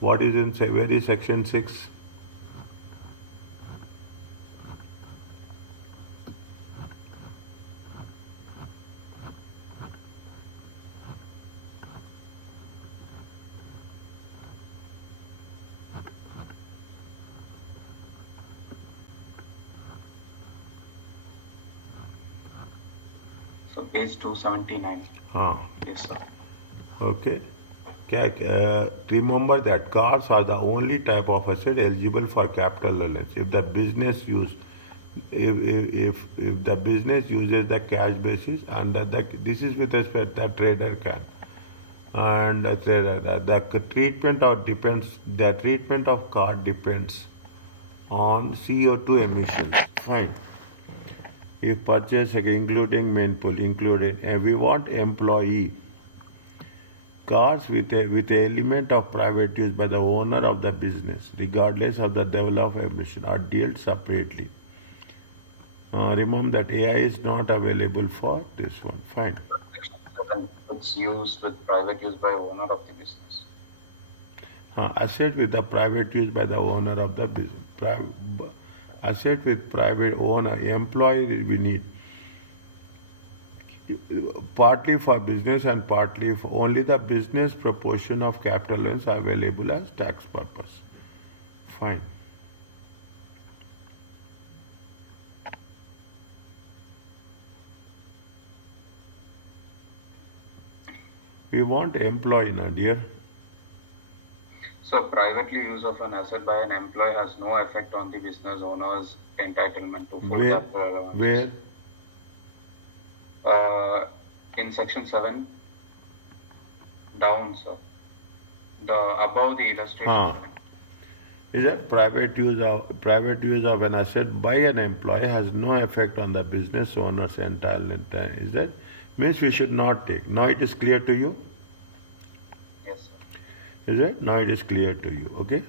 What is in where is section 6? So page 279. हाँ. Yes, sir. Okay. Remember that cars are the only type of asset eligible for capital allowance. If the business if the business uses the cash basis and this is with respect the trader can and the treatment of car depends on CO2 emissions. Fine. If purchase including main pool included, and we want employee cars with a element of private use by the owner of the business, regardless of the level of emission, are dealt separately. Remember that AI is not available for this one. Fine. Section 7. It's used with private use by owner of the business. Asset with the private use by the owner of the business. Asset with private owner, employee we need. Partly for business and partly for only the business proportion of capital loans are available as tax purpose. Fine. We want employee, na dear. So privately use of an asset by an employee has no effect on the business owner's entitlement to full capital allowance. Where? In section 7, down, sir. Above the illustration. Is that private use of an asset by an employee has no effect on the business owner's entitlement? Is that means we should not take? Now it is clear to you? Yes, sir. Is it? Now it is clear to you. Okay.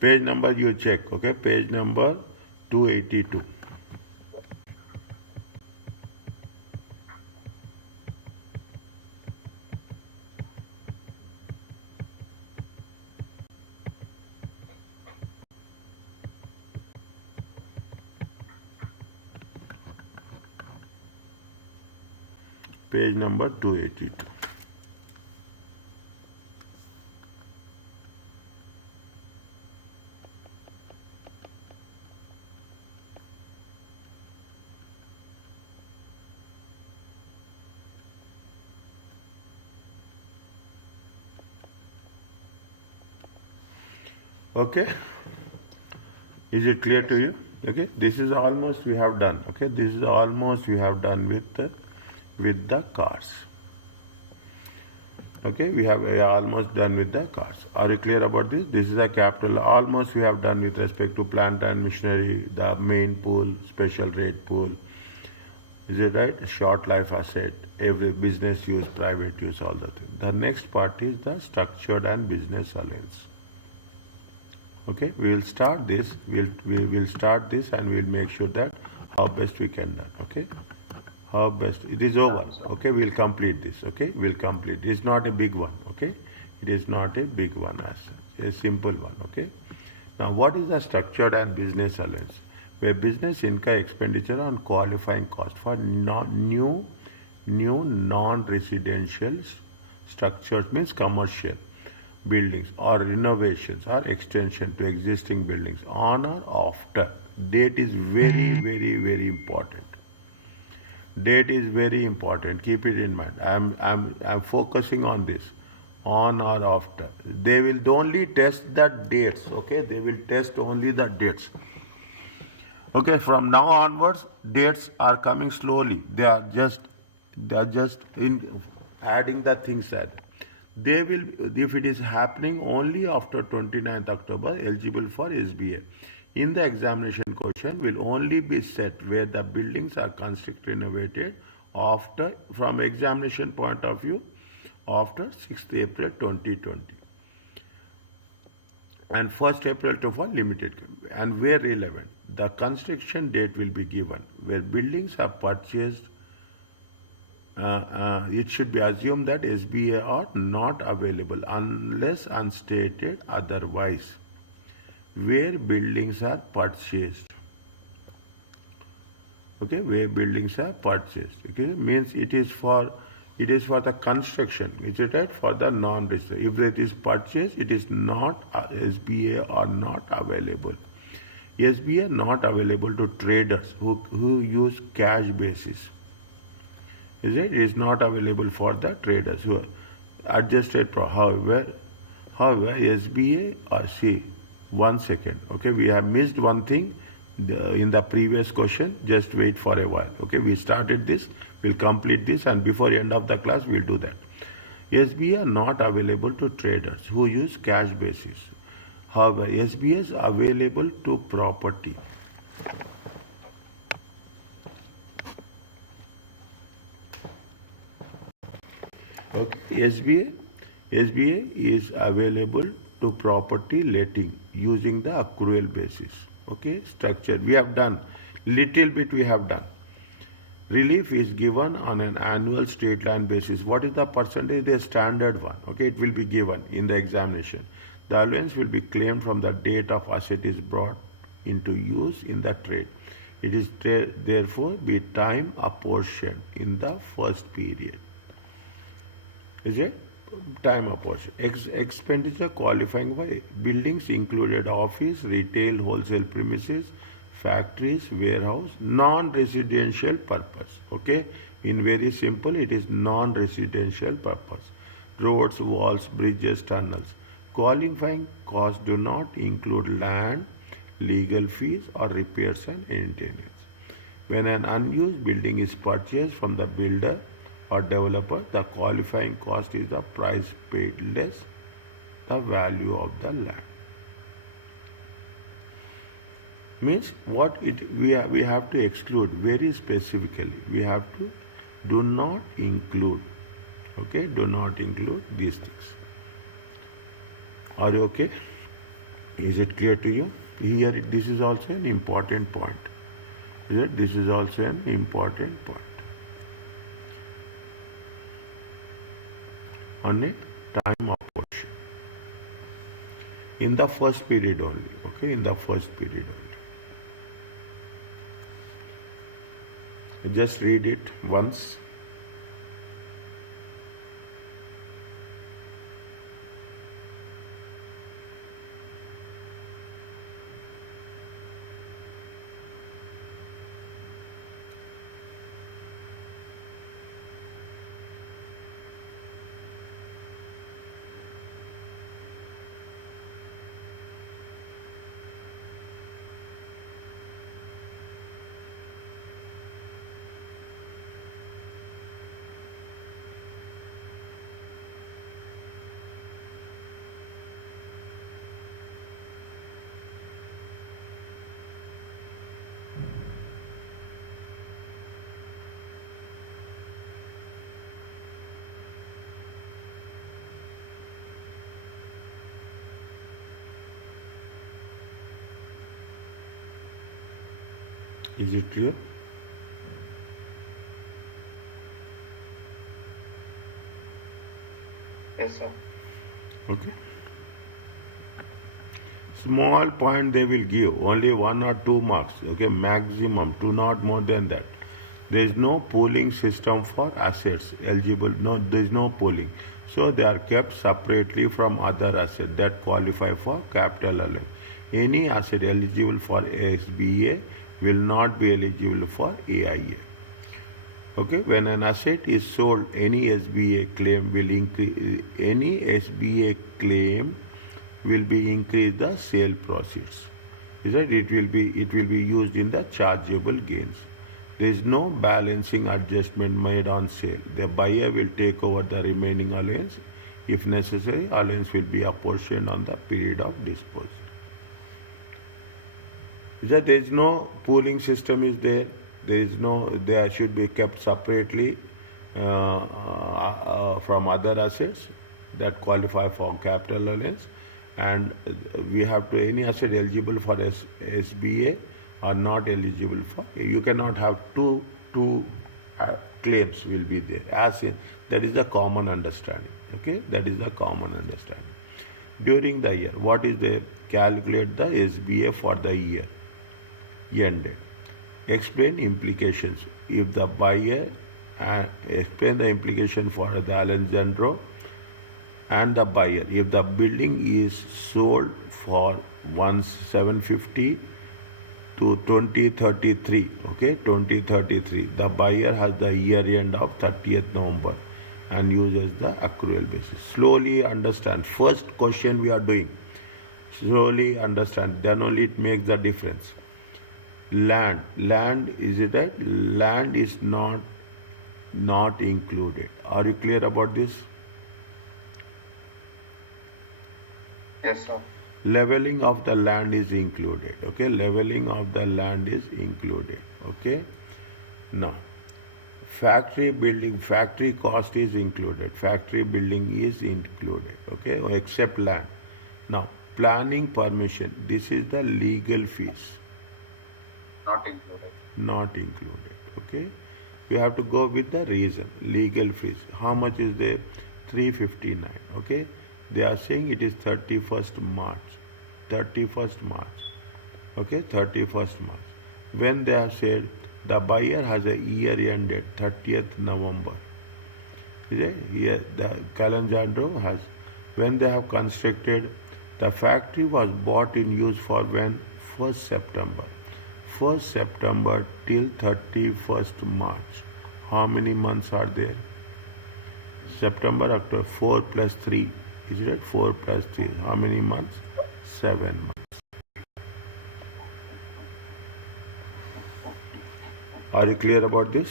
Page number you check. Okay. Page number 282. Page number 282. Okay. Is it clear to you? Okay. This is almost we have done. Okay. This is almost we have done with the cars. Okay, we have almost done with the cars. Are you clear about this? This is a capital. Almost we have done with respect to plant and machinery, the main pool, special rate pool. Is it right? Short life asset, every business use, private use, all the things. The next part is the structured and business allowance. Okay, we will start this. We will start this and we will make sure that how best we can done. Okay. How best it is over. Okay, we'll complete this. Okay, we'll complete. It's not a big one. Okay, it is not a big one as such. A simple one. Okay. Now, what is the structured and business allowance? Where business incur expenditure on qualifying cost for new non-residential structures means commercial buildings or renovations or extension to existing buildings on or after. Date is very important. Date is very important. Keep it in mind. I'm focusing on this. On or after. They will only test the dates. Okay, they will test only the dates. Okay, from now onwards, dates are coming slowly. They are just in adding the things that they will, if it is happening only after 29th October, eligible for SBA. In the examination question will only be set where the buildings are constructed renovated after, from examination point of view, after 6th April 2020 and 1st April to for limited, and where relevant the construction date will be given. Where buildings are purchased, it should be assumed that SBA are not available unless unstated otherwise. Where buildings are purchased, okay, where buildings are purchased, okay, means it is for the construction, is it right? For the non-resident, if it is purchased, it is not SBA are not available. SBA not available to traders who use cash basis. Is it? It is not available for the traders who are adjusted. However, SBA, see, 1 second. Okay, we have missed one thing in the previous question. Just wait for a while. Okay, we started this. We'll complete this, and before the end of the class, we'll do that. SBA are not available to traders who use cash basis. However, SBA is available to property. Okay, SBA is available to property letting using the accrual basis. Okay, structure we have done, little bit we have done. Relief is given on an annual straight line basis. What is the percentage? The standard one. Okay, it will be given in the examination. The allowance will be claimed from the date of asset is brought into use in the trade. It is therefore be time apportioned in the first period. Is it? Time apportioned. Expenditure qualifying by buildings included office, retail, wholesale premises, factories, warehouse, non-residential purpose. Okay, in very simple, it is non-residential purpose. Roads, walls, bridges, tunnels. Qualifying costs do not include land, legal fees, or repairs and maintenance. When an unused building is purchased from the builder or developer, the qualifying cost is the price paid less the value of the land. Means what we have to exclude very specifically. We have to do not include. Okay, do not include these things. Are you okay? Is it clear to you? Here, this is also an important point. Is it? This is also an important point. On a time apportion. In the first period only. Okay, in the first period only. Just read it once. Is it clear? Yes, sir. Okay. Small point they will give, only 1 or 2 marks. Okay, maximum, two, not more than that. There is no pooling system for assets eligible. No, there is no pooling. So they are kept separately from other assets that qualify for capital allowance. Any asset eligible for SBA will not be eligible for AIA. Okay, when an asset is sold, any SBA claim will increase. Any SBA claim will be increase the sale proceeds. Is that it will be used in the chargeable gains. There is no balancing adjustment made on sale. The buyer will take over the remaining allowance. If necessary, allowance will be apportioned on the period of disposal. Is that there is no pooling system is there. There should be kept separately from other assets that qualify for capital allowance, and we have to any asset eligible for SBA are not eligible for. You cannot have two claims will be there. That is the common understanding. Okay, that is the common understanding. During the year, what is the calculate the SBA for the year ended. Explain implications. If the buyer explain the implication for the Alejandro and the buyer. If the building is sold for 750 to 2033, okay, 2033. The buyer has the year end of 30th November and uses the accrual basis. Slowly understand. First question we are doing. Slowly understand. Then only it makes the difference. Land, is it right? Land is not included. Are you clear about this? Yes, sir. Leveling of the land is included. Okay, leveling of the land is included. Okay, now factory building, factory cost is included. Factory building is included. Okay, except land. Now planning permission. This is the legal fees. Not included. Not included. Okay, you have to go with the reason. Legal fees. How much is there? 359. Okay, they are saying it is 31st March. 31st March. Okay, 31st March. When they have said the buyer has a year ended 30th November. Is it? Here the Calanjandro has, when they have constructed, the factory was bought in use for when? 1st September. 1st September till 31st March. How many months are there? September, October, 4 plus 3. Is it 4 plus 3? How many months? 7 months. Are you clear about this?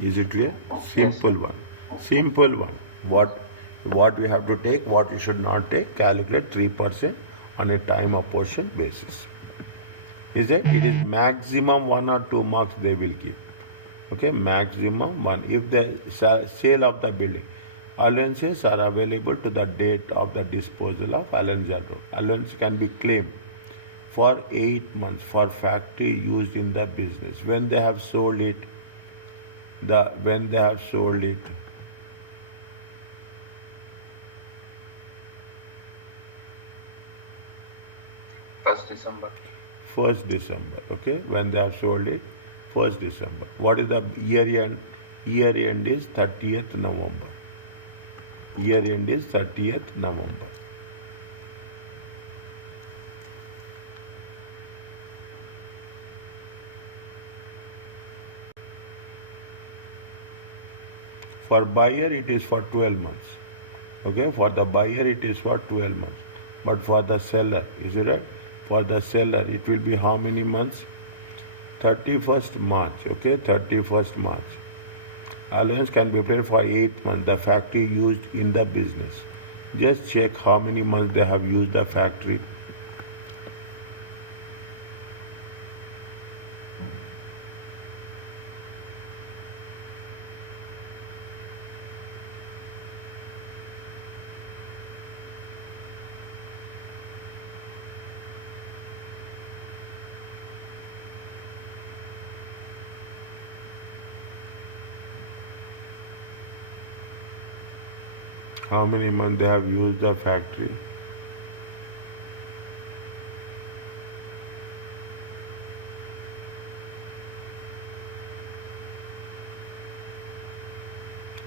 Is it clear? Simple one. Simple one. What we have to take, what we should not take, calculate 3% on a time apportion basis. Is it? It is maximum 1 or 2 marks they will give. Okay, maximum 1. If the sale of the building, allowances are available to the date of the disposal of Alonso. Allowance can be claimed for 8 months for factory used in the business. When they have sold it, when they have sold it, December. 1st December. Okay, when they have sold it, 1st December. What is the year end? Year end is 30th November. Year end is 30th November. For buyer, it is for 12 months. Okay, for the buyer, it is for 12 months. But for the seller, is it right? For the seller, it will be how many months? 31st March. Okay, 31st March. Allowance can be paid for 8 months. The factory used in the business. Just check how many months they have used the factory. How many months they have used the factory?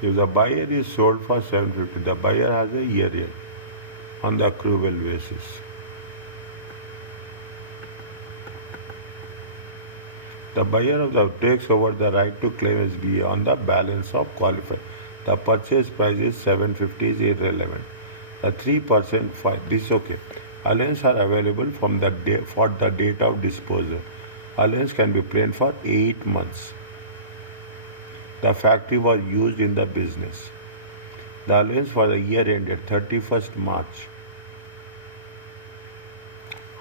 If the buyer is sold for 750, the buyer has a year end on the accrual basis. The buyer of the takes over the right to claim SBA on the balance of qualified. The purchase price is 750 is irrelevant. The 3% this is okay. Allowance are available from the day for the date of disposal. Allowance can be claimed for 8 months. The factory was used in the business. The allowance for the year ended 31st March.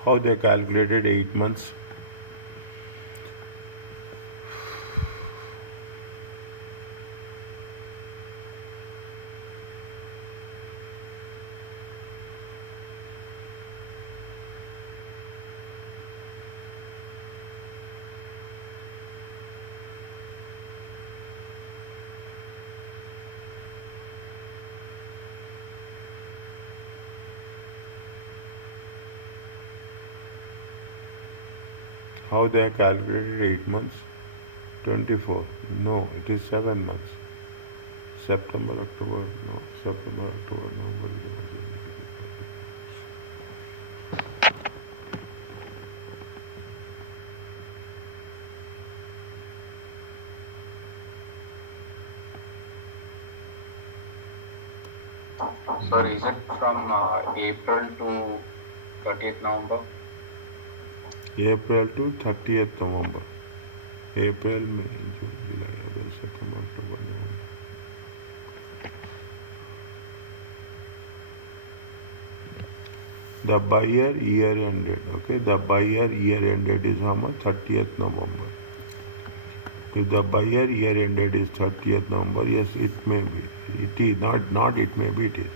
How they calculated 8 months? How they calculated 8 months? 24. No, it is 7 months. September, October, no. September, October, November, December. Sir, is it from April to 30th November? April to 30th November. April, May, June, July, August, September, October, November. The buyer year ended. Okay, the buyer year ended is how much? 30th November. If the buyer year ended is 30th November, yes, it may be. It is not it may be, it is.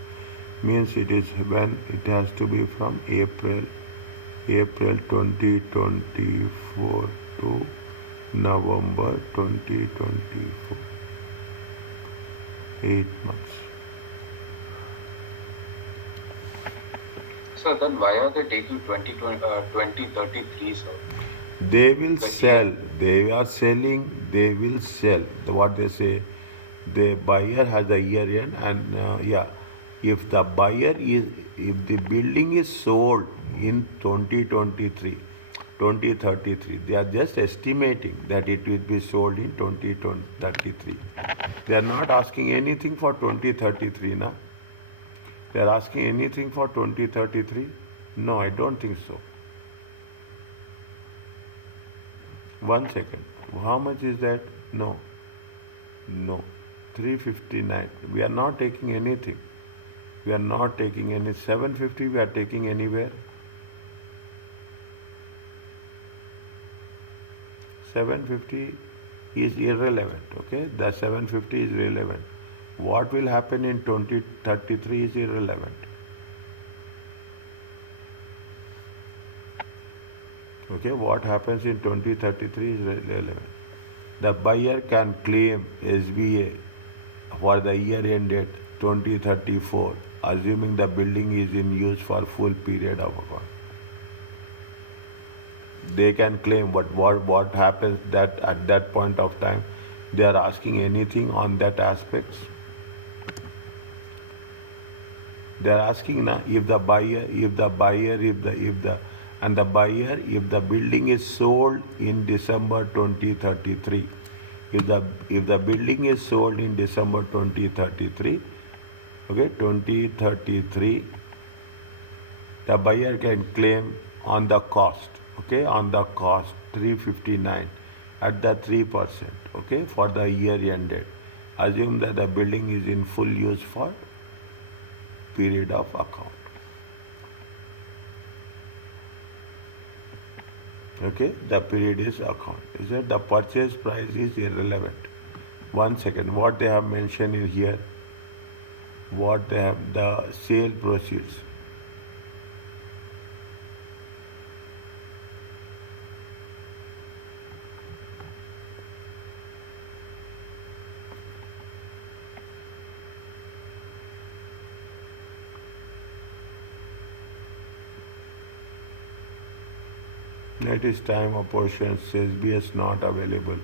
Means it is when it has to be from April 2024 to November 2024. 8 months. Sir, then why are they taking 2033, sir? They will The sell. year. They are selling. They will sell. What they say, the buyer has the year end, and yeah, if the buyer is, if the building is sold in 2023, 2033, they are just estimating that it will be sold in 2033. They are not asking anything for 2033, na? They are asking anything for 2033? No, I don't think so. 1 second. How much is that? No. No. 359. We are not taking anything. We are not taking any. 750 we are taking anywhere. 750 is irrelevant. Okay? The 750 is relevant. What will happen in 2033 is irrelevant. Okay? What happens in 2033 is relevant. The buyer can claim SBA for the year ended 2034, assuming the building is in use for full period of account. They can claim, but what happens that at that point of time they are asking anything on that aspects. They are asking now if the buyer, and the buyer, if the building is sold in December 2033, if the building is sold in December 2033, okay, 2033, the buyer can claim on the cost, okay, on the cost 359 at the 3%, okay, for the year ended. Assume that the building is in full use for period of account. Okay, the period is account. Is that the purchase price is irrelevant? 1 second. What they have mentioned in here? What they have, the sale proceeds. Net is time of portions SBS not available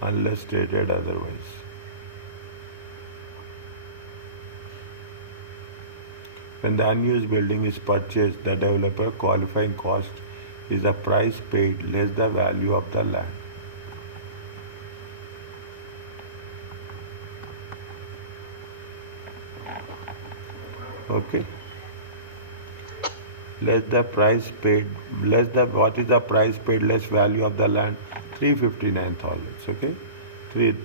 unless stated otherwise. When the unused building is purchased, the developer qualifying cost is the price paid less the value of the land. Okay. Less the price paid, less the, what is the price paid less value of the land? 359,000. Okay.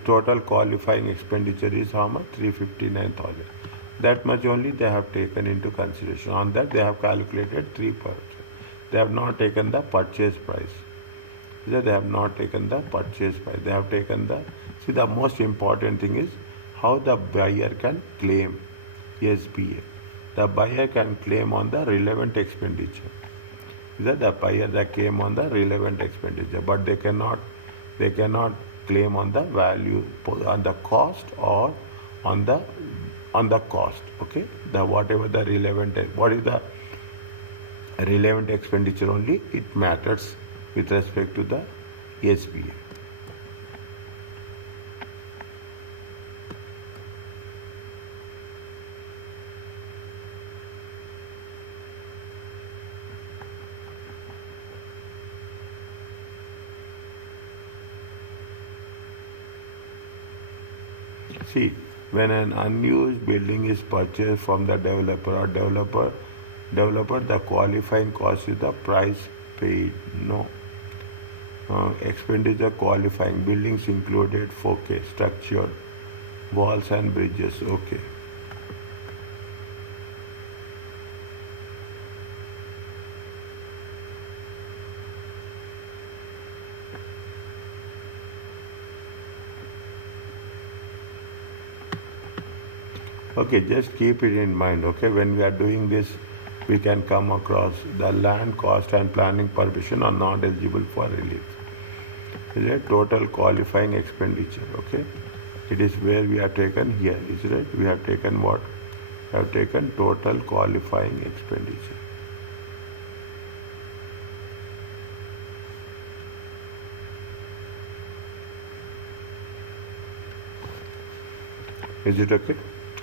Total qualifying expenditure is how much? 359,000. That much only they have taken into consideration. On that they have calculated 3%. They have not taken the purchase price. They have not taken the purchase price. They have taken the, see, the most important thing is how the buyer can claim SBA. The buyer can claim on the relevant expenditure. That the buyer that claim on the relevant expenditure, but they cannot claim on the value, on the cost, or on the cost. Okay, the whatever the relevant, what is the relevant expenditure only it matters with respect to the SBA. See, When an unused building is purchased from the developer or developer, the qualifying cost is the price paid. No. Expenditure qualifying buildings included 4K structure, walls and bridges. Okay. Okay, just keep it in mind. Okay, when we are doing this, we can come across the land cost and planning permission are not eligible for relief. Is it total qualifying expenditure? Okay, it is where we have taken here. Is it? We have taken what? We have taken total qualifying expenditure. Is it okay?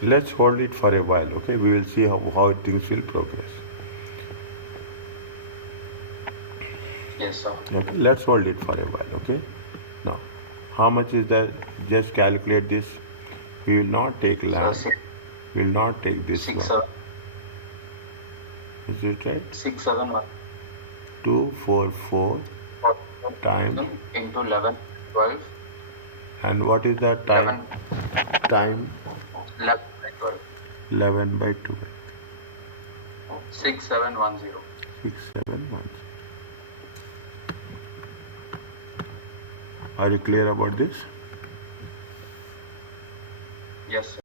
Let's hold it for a while. Okay, we will see how things will progress. Yes, sir. Okay, let's hold it for a while. Okay, now how much is that? Just calculate this. We will not take land. So We will not take this six, one. Is it right? 671 244 time. into 11, 12, And what is the time? 11, Time 11 by 12. 11 by 12. 6710. 671. Are you clear about this? Yes, sir.